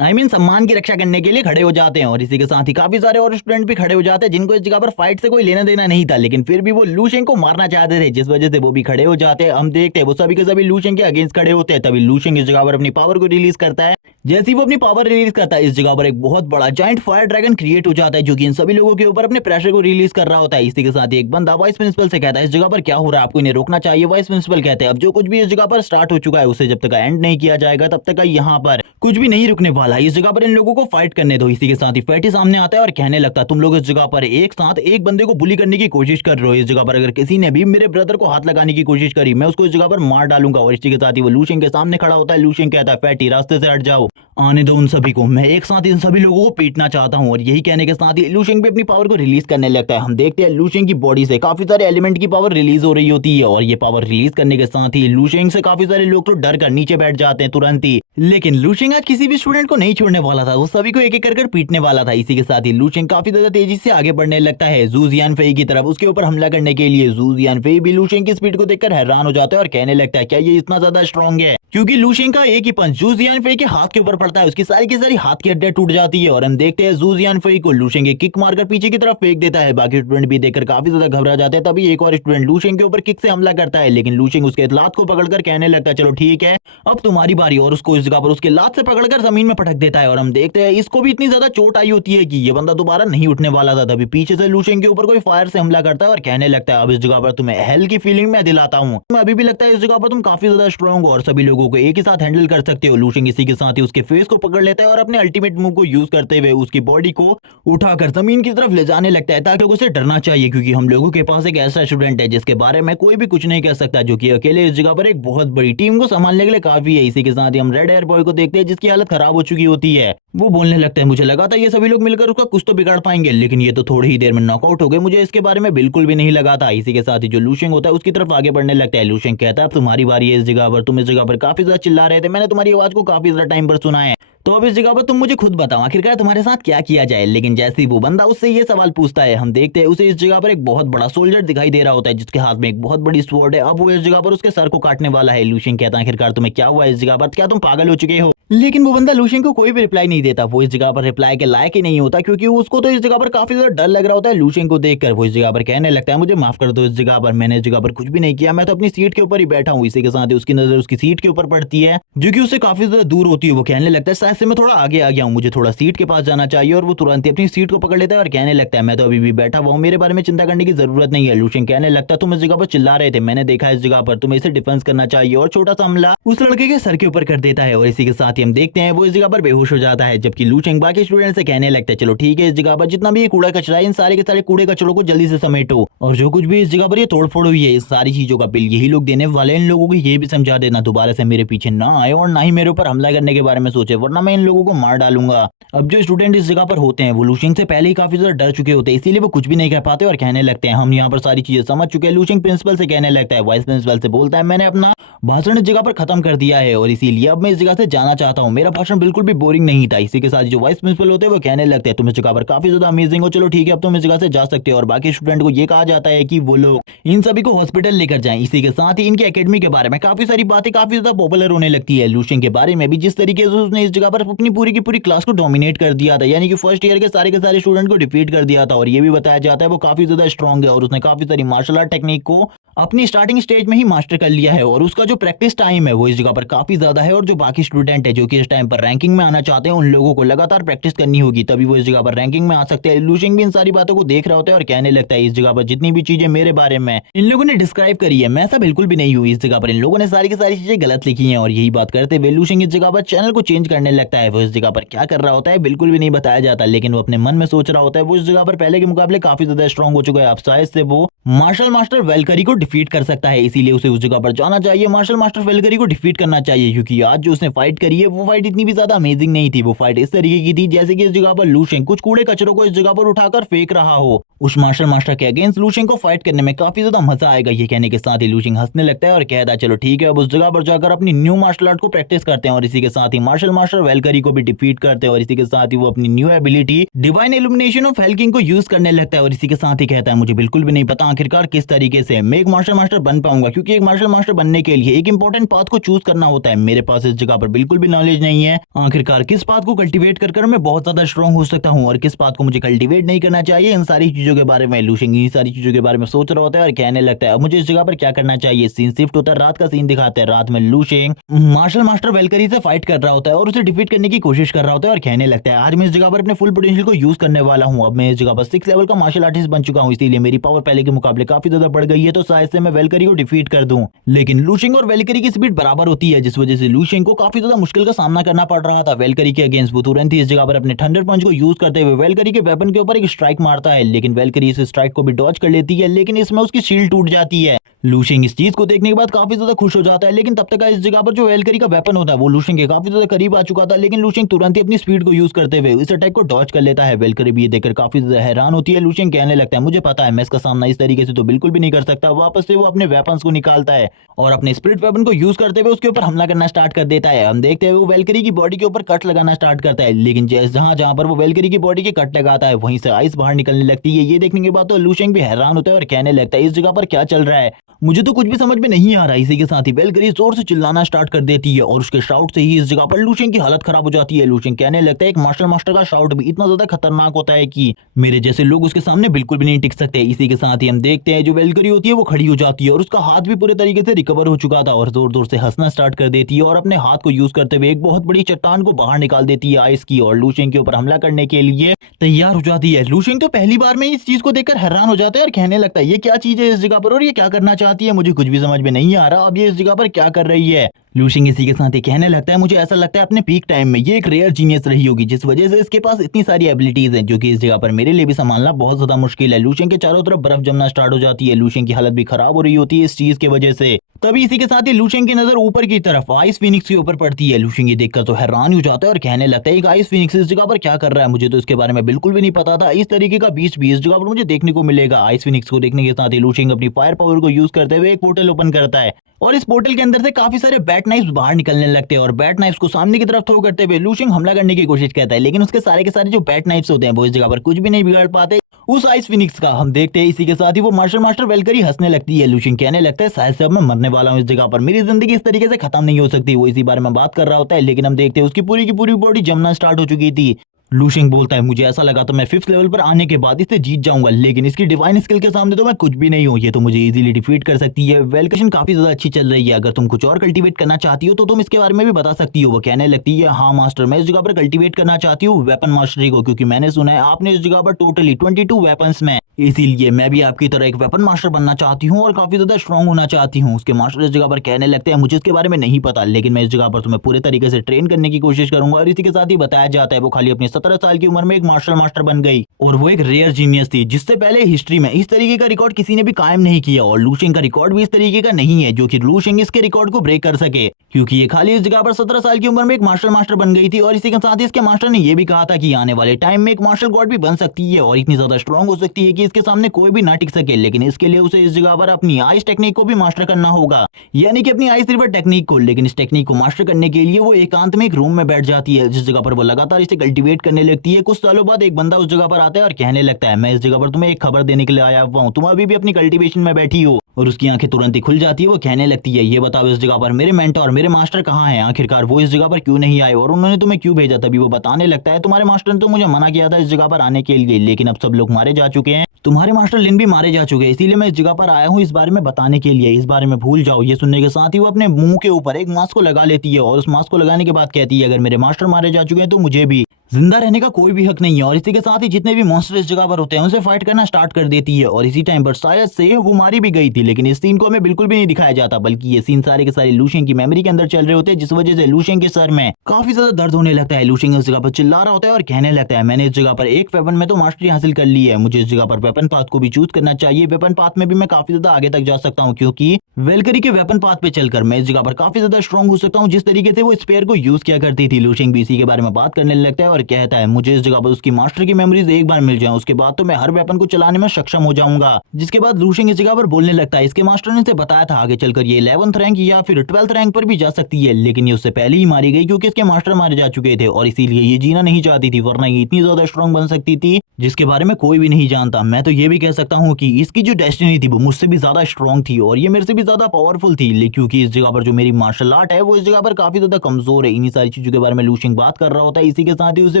सम्मान की रक्षा करने के लिए खड़े हो जाते हैं। और इसी के साथ ही काफी सारे और स्टूडेंट भी खड़े हो जाते हैं जिनको इस जगह पर फाइट से कोई लेना देना नहीं था, लेकिन फिर भी वो लूशिंग को मारना चाहते थे जिस वजह से वो भी खड़े हो जाते हैं। हम देखते हैं वो सभी के सभी लूशिंग के अगेंस्ट खड़े होते हैं। तभी लूशिंग इस जगह पर अपनी पावर को रिलीज करता है। जैसे ही वो अपनी पावर रिलीज करता है इस जगह पर एक बहुत बड़ा जायंट फायर ड्रैगन क्रिएट हो जाता है जो कि इन सभी लोगों के ऊपर अपने प्रेशर को रिलीज कर रहा होता है। इसी के साथ ही एक बंदा वाइस प्रिंसिपल से कहता है इस जगह पर क्या हो रहा है, आपको इन्हें रोकना चाहिए। वाइस प्रिंसिपल कहते हैं अब जो कुछ भी इस जगह पर स्टार्ट हो चुका है उसे जब तक एंड नहीं किया जाएगा तब तक यहाँ पर कुछ भी नहीं रुकने वाला, इस जगह पर इन लोगों को फाइट करने दो। इसी के साथ ही फैटी सामने आता है और कहने लगता है तुम लोग इस जगह पर एक साथ एक बंदे को बुली करने की कोशिश कर रहे हो, इस जगह पर अगर किसी ने भी मेरे ब्रदर को हाथ लगाने की कोशिश करी मैं उसको इस जगह पर मार डालूंगा। और इसी के साथ ही वो लूशिंग के सामने खड़ा होता है। लूशिंग कहता है फैटी रास्ते से हट जाओ, आने दो उन सभी को, मैं एक साथ इन सभी लोगों को पीटना चाहता हूं। और यही कहने के साथ ही लूशिंग भी अपनी पावर को रिलीज करने लगता है। हम देखते हैं लूशिंग की बॉडी से काफी सारे एलिमेंट की पावर रिलीज हो रही होती है और ये पावर रिलीज करने के साथ ही लूशिंग से काफी सारे लोग तो डर कर नीचे बैठ जाते हैं तुरंत ही। लेकिन लूशिंग आज किसी भी स्टूडेंट को नहीं छोड़ने वाला था, वो सभी को एक एक कर पीटने वाला था। इसी के साथ ही लूशिंग काफी ज्यादा तेजी से आगे बढ़ने लगता है जू जियान फेई की तरफ, उसके ऊपर हमला करने के लिए। जू जियान फेई भी लूशिंग की स्पीड को देखकर हैरान हो जाता है और कहने लगता है क्या ये इतना ज्यादा स्ट्रॉन्ग है, क्योंकि लूशिंग का एक ही पंच जू जियान फेई के हाथ के ऊपर पड़ता है, उसकी सारी की सारी हाथ की हड्डियां टूट जाती है। और हम देखते हैं जू जियान फेई को लूशिंग एक किक मारकर पीछे की तरफ फेंक देता है। बाकी स्टूडेंट भी देखकर काफी ज्यादा घबरा जाते हैं। तभी एक और स्टूडेंट लूशिंग के ऊपर किक से हमला करता है, लेकिन लूशिंग उसके लात को पकड़कर कहने लगता है चलो ठीक है अब तुम्हारी बारी, और उसको इस जगह पर उसके लात से पकड़कर जमीन में पटक देता है। और हम देखते हैं इसको भी इतनी ज्यादा चोट आई होती है कि ये बंदा दोबारा नहीं उठने वाला था। तभी पीछे से लूशिंग के ऊपर कोई फायर से हमला करता है और कहने लगता है अब इस जगह पर तुम्हें हेल की फीलिंग मैं दिलाता हूँ, मैं अभी भी लगता है इस जगह पर तुम काफी ज्यादा स्ट्रॉन्ग हो और सभी लोगों को एक ही साथ हैंडल कर सकते हो। लूशिंग इसी के साथ ही उसके फेस को पकड़ लेता है और अपने अल्टीमेट मूव को यूज करते हुए उसकी बॉडी को उठाकर जमीन की तरफ ले जाने लगता है ताकि लोगों से डरना चाहिए, क्योंकि हम लोगों के पास एक ऐसा स्टूडेंट है जिसके बारे में कोई भी कुछ नहीं कह सकता, जो कि अकेले इस जगह पर एक बहुत बड़ी टीम को संभालने के लिए काफी है। इसी के साथ ही हम रेड एयर बॉय को देखते हैं जिसकी हालत खराब हो चुकी होती है। वो बोलने लगता है मुझे लगा था ये सभी लोग मिलकर उसका कुछ तो बिगाड़ पाएंगे, लेकिन ये तो थोड़ी ही देर में नॉकआउट हो गए, मुझे इसके बारे में बिल्कुल भी नहीं लगा था। इसी के साथ ही जो लूशिंग होता है उसकी तरफ आगे बढ़ने लगता है। लूशिंग कहता है अब तुम्हारी बारी है इस जगह पर, तुम इस जगह पर काफी ज्यादा चिल्ला रहे थे, मैंने तुम्हारी आवाज को काफी ज्यादा टाइम पर सुना है, तो अब इस जगह पर तुम मुझे खुद बताओ आखिरकार तुम्हारे साथ क्या किया जाए। लेकिन जैसे ही वो बंदा उससे ये सवाल पूछता है हम देखते हैं उसे इस जगह पर एक बहुत बड़ा सोल्जर दिखाई दे रहा होता है जिसके हाथ में एक बहुत बड़ी स्वॉर्ड है। अब वो इस जगह पर उसके सर को काटने वाला है। लूशिंग कहता है आखिरकार तुम्हें क्या हुआ इस जगह पर, क्या तुम पागल हो चुके हो। लेकिन वो बंदा लूशिंग को कोई भी रिप्लाई नहीं देता, वो इस जगह पर रिप्लाई के लायक ही नहीं होता, क्योंकि उसको तो इस जगह पर काफी ज्यादा डर लग रहा होता है लूशिंग को देखकर। वो इस जगह पर कहने लगता है मुझे माफ कर दो इस जगह पर, मैंने इस जगह पर कुछ भी नहीं किया, मैं तो अपनी सीट के ऊपर ही बैठा हूँ। इसी के साथ ही उसकी नजर उसकी सीट के ऊपर पड़ती है जो कि उससे काफी ज्यादा दूर होती है। वो कहने लगता है शायद से मैं थोड़ा आगे आ गया हूँ, मुझे थोड़ा सीट के पास जाना चाहिए। और वो तुरंत ही अपनी सीट को पकड़ लेता है और कहने लगता है मैं तो अभी भी बैठा हुआ हूँ, मेरे बारे में चिंता करने की जरूरत नहीं है। लूशिंग कहने लगता है तुम इस जगह पर चिल्ला रहे थे, मैंने देखा इस जगह पर, तुम्हें इसे डिफेंस करना चाहिए। और छोटा सा हमला उस लड़के के सर के ऊपर कर देता है और इसी के साथ ही हम देखते हैं वो इस जगह पर बेहोश हो जाता है। जबकि लूशिंग बाकी स्टूडेंट से कहने लगता है चलो ठीक है इस जगह पर जितना भी ये कूड़ा कचरा है इन सारे के सारे कूड़े कचरों को जल्दी से समेटो, और जो कुछ भी इस जगह पर ये तोड़फोड़ हुई है इस सारी चीजों का बिल यही लोग देने वाले, इन लोगों को ये भी समझा देना दोबारा से मेरे पीछे ना आए और ना ही मेरे ऊपर हमला करने के बारे में सोचे, वरना मैं इन लोगों को मार डालूंगा। अब जो स्टूडेंट इस जगह पर होते हैं वो लूशिंग से पहले ही काफी ज्यादा डर चुके होते हैं, इसीलिए वो कुछ भी नहीं कह पाते और कहने लगते हैं हम यहाँ पर सारी चीजें समझ चुके हैं। लूशिंग प्रिंसिपल से कहने लगता है, वाइस प्रिंसिपल से बोलता है मैंने अपना भाषण इस जगह पर खत्म कर दिया है और इसीलिए अब मैं इस जगह से जाना चाहता चाहता हूँ, मेरा भाषण बिल्कुल भी बोरिंग नहीं था। इसी के साथ जो वाइस प्रिंसिपल होते हैं वो कहने लगते हैं तुम इस जगह पर काफी ज्यादा अमेजिंग हो, चलो ठीक है अब तुम इस जगह से जा सकते हो। और बाकी स्टूडेंट को ये कहा जाता है कि वो लोग इन सभी को हॉस्पिटल लेकर जाएं। इसी के साथ ही इनकी एकेडमी के बारे में काफी सारी बातें काफी ज्यादा पॉपुलर होने लगती है। लूशियन के बारे में भी जिस तरीके से उसने इस जगह पर अपनी पूरी की पूरी क्लास को डोमिनेट कर दिया था, यानी कि फर्स्ट ईयर के सारे स्टूडेंट को डिफीट कर दिया था। और ये भी बताया जाता है वो काफी ज्यादा स्ट्रॉन्ग है और उसने काफी सारी मार्शल आर्ट टेक्निक को अपनी स्टार्टिंग स्टेज में ही मास्टर कर लिया है। और उसका जो प्रैक्टिस टाइम है वो इस जगह पर काफी ज्यादा है। और जो बाकी स्टूडेंट है जो कि इस टाइम पर रैंकिंग में आना चाहते हैं, उन लोगों को लगातार प्रैक्टिस करनी होगी, तभी वो इस जगह पर रैंकिंग में आ सकते हैं। लूशिंग भी इन सारी बातों को देख रहा होता है और कहने लगता है इस जगह पर जितनी भी चीजें मेरे बारे में इन लोगों ने डिस्क्राइब करी है, मैं ऐसा बिल्कुल भी नहीं हूँ। इस जगह पर इन लोगों ने सारी की सारी चीजें गलत लिखी हैं। और यही बात करते हुए लूशिंग इस जगह पर चैनल को चेंज करने लगता है। वो इस जगह पर क्या कर रहा होता है बिल्कुल भी नहीं बताया जाता, लेकिन वो अपने मन में सोच रहा होता है वो इस जगह पर पहले के मुकाबले काफी ज्यादा स्ट्रॉन्ग हो चुका है। अब शायद से वो मार्शल मास्टर वेलकरी को डिफीट कर सकता है, इसीलिए उसे उस जगह पर जाना चाहिए, मार्शल मास्टर वेलकरी को डिफीट करना चाहिए। क्योंकि आज जो उसने फाइट करी है वो फाइट इतनी भी ज्यादा अमेजिंग नहीं थी। वो फाइट इस तरीके की थी जैसे कि इस जगह पर लूशिंग कुछ कूड़े कचरों को इस जगह पर उठाकर फेंक रहा हो। उस मार्शल मास्टर के अगेंस्ट लूशिंग को फाइट करने में काफी ज्यादा मजा आएगा। ये कहने के साथ ही लूशिंग हंसने लगता है और कहता है चलो ठीक है अब उस जगह पर जाकर अपनी न्यू मार्शल आर्ट को प्रैक्टिस करते हैं। और इसी के साथ ही मार्शल मास्टर वेलकरी को भी डिफीट करते हैं। और इसी के साथ ही वो अपनी new ability divine illumination of hell king को यूज करने लगता है। और इसी के साथ ही कहता है मुझे बिल्कुल भी नहीं पता आखिरकार किस तरीके से मैं एक मार्शल मास्टर बन पाऊंगा, क्योंकि एक मार्शल मास्टर बनने के लिए एक इंपॉर्टेंट पाथ को चूज करना होता है। मेरे पास इस जगह पर बिल्कुल भी नॉलेज नहीं है आखिरकार किस पाथ को कल्टीवेट कर मैं बहुत ज्यादा स्ट्रॉन्ग हो सकता हूँ और किस पाथ को मुझे कल्टीवेट नहीं करना चाहिए। इन सारी चीजों के बारे में लूशिंग इन सारी चीजों के बारे में सोच रहा होता है और कहने लगता है अब मुझे इस जगह पर क्या करना चाहिए। सीन शिफ्ट होता है, रात का सीन दिखाते हैं। रात में लूशिंग मार्शल मास्टर वेलकरी से फाइट कर रहा होता है और उसे डिफीट करने की कोशिश कर रहा होता है और कहने लगता है आज मैं इस जगह पर अपने फुल पोटेंशियल को यूज करने वाला हूँ। अब मैं इस जगह पर 6 लेवल का मार्शल आर्टिस्ट बन चुका हूँ, इसीलिए मेरी पावर पहले के मुकाबले काफी ज्यादा बढ़ गई है, तो शायद से मैं वेलकरी को डिफीट कर दूं। लेकिन लूशिंग और वेलकरी की स्पीड बराबर होती है, जिस वजह से लूशिंग को काफी ज्यादा मुश्किल का सामना करना पड़ रहा था वेलकरी के अगेंस्ट। वो तुरंत ही इस जगह पर अपने थंडर पंच को यूज करते हुए वेलकरी के वेपन के ऊपर एक स्ट्राइक मारता है, लेकिन वेलकरी इस स्ट्राइक को भी डॉज कर लेती है, लेकिन इसमें उसकी शील्ड टूट जाती है। लूशिंग इस चीज को देखने के बाद काफी ज्यादा खुश हो जाता है, लेकिन तब तक इस जगह पर जो वेलकरी का वेपन होता है वो लूशिंग के काफी ज्यादा करीब आ चुका था। लेकिन लूशिंग तुरंत ही अपनी स्पीड को यूज करते हुए इस अटैक को डॉज कर लेता है। वेलकरी भी ये देखकर काफी ज्यादा हैरान होती है। लूशिंग कहने लगता है मुझे पता है मैं इसका सामना इस तरीके से तो बिल्कुल भी नहीं कर सकता। वापस से वो अपने वेपन्स को निकालता है और अपने स्पिरिट वेपन को यूज करते हुए उसके ऊपर हमला करना स्टार्ट कर देता है। हम देखते हैं वो वेलकरी की बॉडी के ऊपर कट लगाना स्टार्ट करता है, लेकिन जहां जहां पर वो वेलकरी की बॉडी के कट लगाता है वहीं से आइस बाहर निकलने लगती है। ये देखने के बाद तो लूशिंग भी हैरान होता है और कहने लगता है इस जगह पर क्या चल रहा है, मुझे तो कुछ भी समझ में नहीं आ रहा। इसी के साथ ही वेलकरी जोर से चिल्लाना स्टार्ट कर देती है और उसके शाउट से ही इस जगह पर लूशिंग की हालत खराब हो जाती है। लूशिंग कहने लगता है एक मार्शल मास्टर का शाउट भी इतना ज्यादा खतरनाक होता है कि मेरे जैसे लोग उसके सामने बिल्कुल भी नहीं टिक सकते। इसी के साथ ही हम देखते हैं जो वेलकरी होती है वो खड़ी हो जाती है और उसका हाथ भी पूरे तरीके से रिकवर हो चुका था और जोर जोर से हंसना स्टार्ट कर देती है और अपने हाथ को यूज करते हुए एक बहुत बड़ी चट्टान को बाहर निकाल देती है आइस की और लूशिंग के ऊपर हमला करने के लिए तैयार हो जाती है। लूशिंग तो पहली बार में इस चीज को देखकर हैरान हो जाता है और कहने लगता है ये क्या चीज है इस जगह पर और ये क्या करना चाहती है, मुझे कुछ भी समझ में नहीं आ रहा अब ये इस जगह पर क्या कर रही है। लूशिंग इसी के साथ ही कहने लगता है मुझे ऐसा लगता है अपने पीक टाइम में ये एक रेयर जीनियस रही होगी, जिस वजह से इसके पास इतनी सारी एबिलिटीज हैं जो कि इस जगह पर मेरे लिए भी संभालना बहुत ज्यादा मुश्किल है। लूशिंग के चारों तरफ बर्फ जमना स्टार्ट हो जाती है, लूशिंग की हालत भी खराब हो रही होती है इस चीज की वजह से। तभी इसी के साथ ही लूशिंग की नजर ऊपर की तरफ आइस फिनिक्स के ऊपर पड़ती है। लूशिंग ये देखकर तो हैरान हो जाता है और कहने लगता है एक आइस फिनिक्स इस जगह पर क्या कर रहा है, मुझे तो इसके बारे में बिल्कुल भी नहीं पता था। इस तरीके का बीच भी इस जगह पर मुझे देखने को मिलेगा। आइस फिनिक्स को देखने के साथ ही लूशिंग अपनी फायर पावर को यूज करते हुए एक पोर्टल ओपन करता है और इस पोर्टल के अंदर से काफी सारे बैट नाइफ्स बाहर निकलने लगते हैं और बैट नाइफ्स को सामने की तरफ थ्रो करते हुए लूशिंग हमला करने की कोशिश करता है, लेकिन उसके सारे के सारे जो बैट नाइफ्स होते हैं वो इस जगह पर कुछ भी नहीं बिगाड़ पाते उस आइस फिनिक्स का। हम देखते हैं इसी के साथ ही वो मार्शल मास्टर वेलकरी हंसने लगती है। लूशिंग कहने लगता है शायद से अब मैं मरने वाला हूँ इस जगह पर, मेरी जिंदगी इस तरीके से खत्म नहीं हो सकती। वो इसी बारे में बात कर रहा होता है, लेकिन हम देखते हैं उसकी पूरी की पूरी बॉडी जमना स्टार्ट हो चुकी थी। लूशिंग बोलता है मुझे ऐसा लगा तो मैं 5th लेवल पर आने के बाद इससे जीत जाऊंगा, लेकिन इसकी डिवाइन स्किल के सामने तो मैं कुछ भी नहीं हूँ, ये तो मुझे इजीली डिफीट कर सकती है। वेलकेशन काफी ज्यादा अच्छी चल रही है, अगर तुम कुछ और कल्टीवेट करना चाहती हो तो तुम इसके बारे में भी बता सकती हो। वो कहने लगती है हाँ मास्टर, मैं इस जगह पर कल्टीवेट करना चाहती हूँ वेपन मास्टरी को, क्योंकि मैंने सुना है आपने इस जगह पर टोटली 22 वेपन्स में, इसीलिए मैं भी आपकी तरह एक वेपन मास्टर बनना चाहती हूँ और काफी ज्यादा स्ट्रॉन्ग होना चाहती हूँ। उसके मास्टर इस जगह पर कहने लगते हैं मुझे इसके बारे में नहीं पता, लेकिन मैं इस जगह पर तुम्हें पूरे तरीके से ट्रेन करने की कोशिश करूंगा। और इसी के साथ ही बताया जाता है वो खाली अपनी 17 साल की उम्र में एक मार्शल मास्टर बन गई और वो एक रेयर जीनियस थी, जिससे पहले हिस्ट्री में इस तरीके का रिकॉर्ड किसी ने भी कायम नहीं किया और लूशिंग का रिकॉर्ड भी इस तरीके का नहीं है जो कि लूशिंग इसके रिकॉर्ड को ब्रेक कर सके, क्योंकि ये खाली इस जगह पर 17 साल की उम्र में एक मार्शल मास्टर बन गई थी। और इसी के साथ ही इसके मास्टर ने यह भी कहा था कि आने वाले टाइम में एक मार्शल गॉड भी बन सकती है और इतनी ज्यादा स्ट्रॉन्ग हो सकती है कि इसके सामने कोई भी ना टिक सके, लेकिन इसके लिए उसे इस जगह पर अपनी आइस टेक्निक को भी मास्टर करना होगा, यानी कि अपनी आइस रिवर टेक्निक को। लेकिन इस टेक्निक को मास्टर करने के लिए वो एकांत में एक रूम में बैठ जाती है, जिस जगह पर वो लगातार इसे कल्टीवेट करने लगती है। कुछ सालों बाद एक बंदा उस जगह पर आता है और कहने लगता है, मैं इस जगह पर तुम्हें एक खबर देने के लिए आया हुआ हूँ, तुम अभी भी अपनी कल्टीवेशन में बैठी हो। और उसकी आंखें तुरंत ही खुल जाती है। वो कहने लगती है, ये बताओ इस जगह पर मेरे मेंटर, मेरे मास्टर कहाँ हैं? आखिरकार वो इस जगह पर क्यों नहीं आए और उन्होंने तुम्हें क्यों भेजा? तभी वो बताने लगता है, तुम्हारे मास्टर ने तो मुझे मना किया था इस जगह पर आने के लिए, लेकिन अब सब लोग मारे जा चुके हैं, तुम्हारे मास्टर लिन भी मारे जा चुके हैं, इसीलिए मैं इस जगह पर आया हूँ इस बारे में बताने के लिए, इस बारे में भूल जाओ। ये सुनने के साथ ही वो अपने मुंह के ऊपर एक मास्क को लगा लेती है और उस मास्क को लगाने के बाद कहती है, अगर मेरे मास्टर मारे जा चुके हैं तो मुझे भी जिंदा रहने का कोई भी हक नहीं है। और इसी के साथ ही जितने भी मॉन्स्टर इस जगह पर होते हैं उनसे फाइट करना स्टार्ट कर देती है। और इसी टाइम पर शायद से वो मारी भी गई थी, लेकिन इस सीन को हमें बिल्कुल भी नहीं दिखाया जाता, बल्कि ये सीन सारे के सारे लूशियन की मेमोरी के अंदर चल रहे होते हैं, जिस वजह से लूशियन के सर में काफी ज्यादा दर्द होने लगता है। लूशियन इस जगह पर चिल्ला रहा होता है और कहने लगता है, मैंने इस जगह पर एक वेपन में तो मास्टरी हासिल कर ली है, मुझे इस जगह पर वेपन पाथ को भी चूज करना चाहिए। वेपन पाथ में भी मैं काफी ज्यादा आगे तक जा सकता हूँ, क्योंकि वेलकरी के वेपन पाथ पे चलकर मैं इस जगह पर काफी ज्यादा स्ट्रॉन्ग हो सकता हूँ, जिस तरीके से वो स्पेयर को यूज किया करती थी। लूशियन भी इसी के बारे में बात करने लगता है और कहता है, मुझे इस जगह पर उसकी मास्टर की मेमोरीज एक बार मिल जाए, उसके बाद तो मैं हर वेपन को चलाने में सक्षम हो जाऊंगा। जिसके बाद लूशियन इस जगह पर बोलने लगता है, इसके मास्टर ने इसे बताया था आगे चलकर ये 11th रैंक या फिर 12th रैंक पर भी जा सकती है, लेकिन ये उससे पहले ही मारी गई क्योंकि इसके मास्टर मारे जा चुके थे और इसीलिए ये जीना नहीं चाहती थी, वरना ये इतनी ज्यादा स्ट्रॉन्ग बन सकती थी जिसके बारे में कोई भी नहीं जानता। मैं तो ये भी कह सकता हूँ कि इसकी जो डेस्टिनी थी वो मुझसे भी ज्यादा स्ट्रॉन्ग थी और ये मेरे से भी ज्यादा पावरफुल थी, क्योंकि इस जगह पर जो मेरी मार्शल आर्ट है वो इस जगह पर काफी ज्यादा कमजोर है। इन्हीं सारी चीजों के बारे में लूशियन बात कर रहा होता है। इसी के साथ ही उसे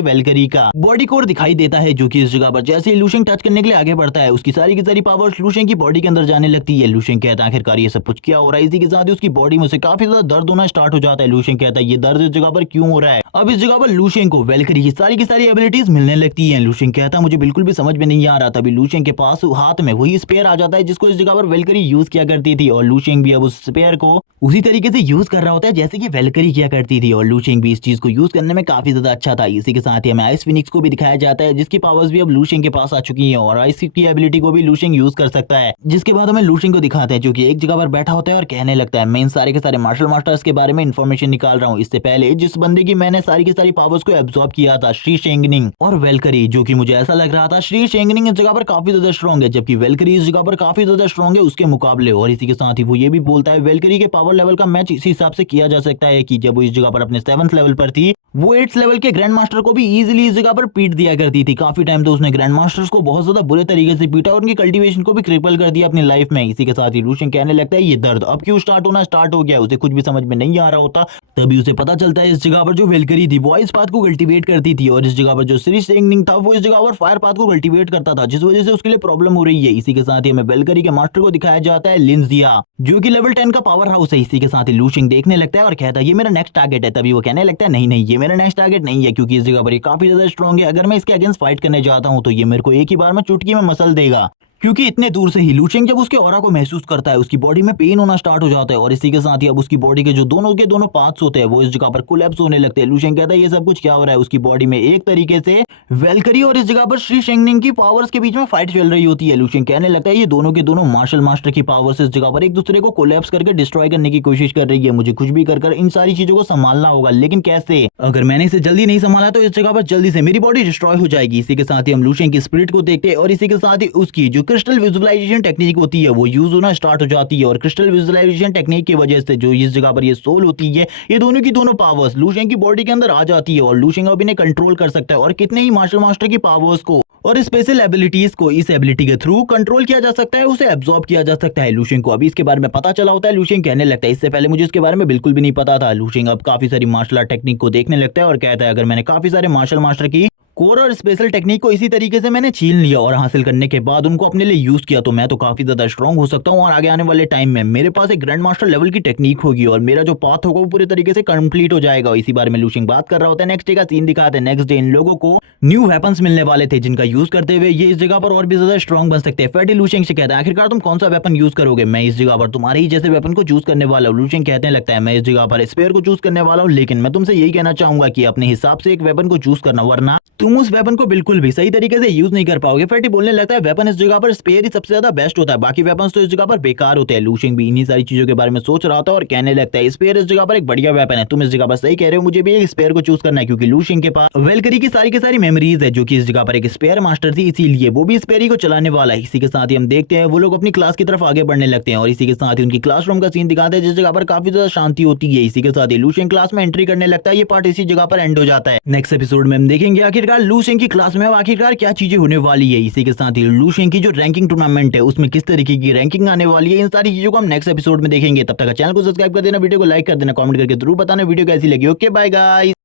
वेलकरी का बॉडी कोर दिखाई देता है, जो कि इस जगह पर जैसे ही लूशियन टच करने के लिए आगे बढ़ता है उसकी सारी की सारी पावर्स लूशियन की बॉडी के अंदर जाने लगती है। लूशियन कहता है, आखिरकार ये सब कुछ क्या हो रहा है? इसी के साथ ही उसकी बॉडी में से काफी ज्यादा दर्द होना स्टार्ट हो जाता है। लूशियन कहता है, ये दर्द इस जगह पर क्यों हो रहा है? अब इस जगह पर लूशियन को वेलकरी की सारी एबिलिटीज मिलने लगती है। लूशियन कहता है, मुझे बिल्कुल भी समझ में नहीं आ रहा। तभी लूशियन के पास हाथ में वही स्पेयर आ जाता है जिसको इस जगह पर वेलकरी यूज किया करती थी और लूशियन भी अब उस स्पेयर को उसी तरीके से यूज कर रहा होता है जैसे कि वेलकरी किया करती थी और लूशियन भी इस चीज को यूज करने में काफी ज्यादा अच्छा था। इसी के साथ ही हमें आइस फिनिक्स को भी दिखाया जाता है, जिसकी पावर्स भी अब लूशियन के पास आ चुकी है और आइस की एबिलिटी को भी लूशियन यूज कर सकता है। जिसके बाद हमें लूशियन को दिखाते हैं जो कि एक जगह पर बैठा होता है और कहने लगता है, मैं इन सारे के सारे मार्शल मास्टर्स के बारे में इंफॉर्मेशन निकाल रहा हूँ। इससे पहले जिस बंदे की मैंने सारी की सारी पावर्स को एब्जॉर्ब किया था, श्री शेंगनिंग और वेलकरी, जो कि मुझे ऐसा लग रहा था श्री शेंगनिंग इस जगह पर काफी ज्यादा स्ट्रॉन्ग है, जबकि वेलकरी इस जगह पर काफी ज्यादा स्ट्रॉन्ग है उसके मुकाबले। और इसी के साथ ही वो ये भी बोलता है, वेलकरी के पावर लेवल का मैच इसी हिसाब से किया जा सकता है कि जब वो इस जगह पर अपने 7th लेवल पर थी, वो 8th लेवल के ग्रैंड मास्टर को भी इजीली इस जगह पर पीट दिया करती थी। काफी टाइम तो उसने ग्रैंड मास्टर्स को बहुत ज्यादा बुरे तरीके से पीटा और उनकी कल्टीवेशन को भी क्रिपल कर दिया अपनी लाइफ में। इसी के साथ ही लूशियन कहने लगता है, ये दर्द अब क्यों स्टार्ट हो गया? उसे कुछ भी समझ में नहीं आ रहा होता। तभी उसे पता चलता है इस जगह पर जो वेलकरी थी वो आइस पाथ को कल्टीवेट करती थी और इस जगह पर जो श्री शेंगनिंग था वो इस जगह पर फायर पाथ को कल्टीवेट करता था, जिस वजह से उसके लिए प्रॉब्लम हो रही है। इसी के साथ ही हमें वेलकरी के मास्टर को दिखाया जाता है, लिंजिया, जो कि लेवल 10 का पावर हाउस है। इसी के साथ ही लूशियन देखने लगता है और कहता है, ये मेरा नेक्स्ट टारगेट है। तभी वो कहने लगता है, नहीं ये मेरा नेक्स्ट टारगेट नहीं है, क्योंकि इस जगह पर ये काफी ज्यादा स्ट्रॉन्ग है। अगर मैं इसके अगेंस्ट फाइट करने जाता हूँ तो ये मेरे को एक ही बार में चुटकी में मसल देगा। क्योंकि इतने दूर से ही लूशियन जब उसके ऑरा को महसूस करता है उसकी बॉडी में पेन होना स्टार्ट हो जाता है और इसी के साथ ही अब उसकी बॉडी के जो दोनों पार्ट्स होते हैं वो इस जगह पर कोलैप्स होने लगते हैं। लूशियन कहता है, ये सब कुछ क्या हो रहा है? उसकी बॉडी में एक तरीके से वेलकरी और इस जगह पर श्री शेंगनिंग की पावर्स के बीच में फाइट चल रही होती है। लूशियन कहने लगता है, ये दोनों के दोनों मार्शल मास्टर की पावर्स इस जगह पर एक दूसरे को कोलैप्स करके डिस्ट्रॉय करने की कोशिश कर रही है। मुझे कुछ भी कर इन सारी चीजों को संभालना होगा, लेकिन कैसे? अगर मैंने इसे जल्दी नहीं संभाला तो इस जगह पर जल्दी से मेरी बॉडी डिस्ट्रॉय हो जाएगी। इसी के साथ ही हम लूशियन की स्पिरिट को देखते हैं और इसी के साथ ही उसकी जो क्रिस्टल विजुअलाइजेशन टेक्निक होती है वो यूज होना स्टार्ट हो जाती है और क्रिस्टल विजुअलाइजेशन टेक्निक की वजह से जो इस जगह पर ये सोल होती है, ये दोनों की दोनों पावर्स लूशियन की बॉडी के अंदर आ जाती है और लूशियन अब इन्हें कंट्रोल कर सकता है और कितने ही मार्शल मास्टर की पावर्स को और स्पेशल एबिलिटीज को इस एबिलिटी के थ्रू कंट्रोल किया जा सकता है, उसे एब्जॉर्ब किया जा सकता है। लूशियन को अभी इसके बारे में पता चला होता है। लूशियन कहने लगता है, इससे पहले मुझे इसके बारे में बिल्कुल भी नहीं पता था। लूशियन अब काफी सारी मार्शल आर्ट टेक्निक को देखने लगता है और कहता है, अगर मैंने काफी सारे मार्शल मास्टर की कोर और स्पेशल टेक्निक को इसी तरीके से मैंने छीन लिया और हासिल करने के बाद उनको अपने लिए यूज किया तो मैं तो काफी ज्यादा स्ट्रॉन्ग हो सकता हूँ और आगे आने वाले टाइम में मेरे पास एक ग्रैंड मास्टर लेवल की टेक्निक होगी और मेरा जो पाथ होगा वो पूरे तरीके से कंप्लीट हो जाएगा। इसी बारे में लूशियन बात कर रहा होता है। नेक्स्ट डे का सीन दिखाते हैं। नेक्स्ट डे इन लोगों को न्यू वेपन्स मिलने वाले थे जिनका यूज करते हुए ये इस जगह पर और भी ज्यादा स्ट्रॉन्ग बन सकते हैं। फैटी लूशियन से कहता है, आखिरकार तुम कौन सा वेपन यूज करोगे? मैं इस जगह पर तुम्हारे ही जैसे वेपन को चूज करने वाला हूँ। लूशियन कहते हैं, लगता है मैं इस जगह पर स्पेयर को चूज करने वाला हूँ, लेकिन मैं तुमसे यही कहना चाहूंगा कि अपने हिसाब से एक वेपन को चूज करना, वरना तुम उस वेपन को बिल्कुल भी सही तरीके से यूज नहीं कर पाओगे। फैटी बोलने लगता है, वेपन इस जगह पर स्पेयर ही सबसे ज्यादा बेस्ट होता है, बाकी वेपन्स तो इस जगह पर बेकार होते हैं। लूशियन भी इन्हीं सारी चीजों के बारे में सोच रहा था और कहने लगता है, स्पेयर इस जगह पर एक बढ़िया वेपन है, तुम इस जगह पर सही कह रहे हो, मुझे भी एक स्पेयर को चूज करना है, क्योंकि लूशियन के पास वेलकरी की सारी मेमोरी मरीज है जो कि इस जगह पर एक स्पेयर मास्टर थी, इसीलिए वो इस पेरी को चलाने वाला है। इसी के साथ ही हम देखते हैं वो लोग अपनी क्लास की तरफ आगे बढ़ने लगते हैं और इसी के साथ ही उनकी क्लासरूम का सीन दिखाते हैं जिस जगह पर काफी ज्यादा शांति होती है। इसी के साथ ही लूशियन क्लास में एंट्री करने लगता है। ये पार्ट इसी जगह पर एंड हो जाता है। नेक्स्ट एपिसोड में हम देखेंगे आखिरकार लूशियन की क्लास में आखिरकार क्या चीजें होने वाली है। इसी के साथ ही लूशियन की जो रैंकिंग टूर्नामेंट है उसमें किस तरीके की रैंकिंग आने वाली है, इन सारी चीजों को हम नेक्स्ट एपिसोड में देखेंगे। तब तक चैनल को सब्सक्राइब कर देना, वीडियो को लाइक कर देना, कमेंट करके जरूर बताना वीडियो कैसी लगी। Okay bye guys.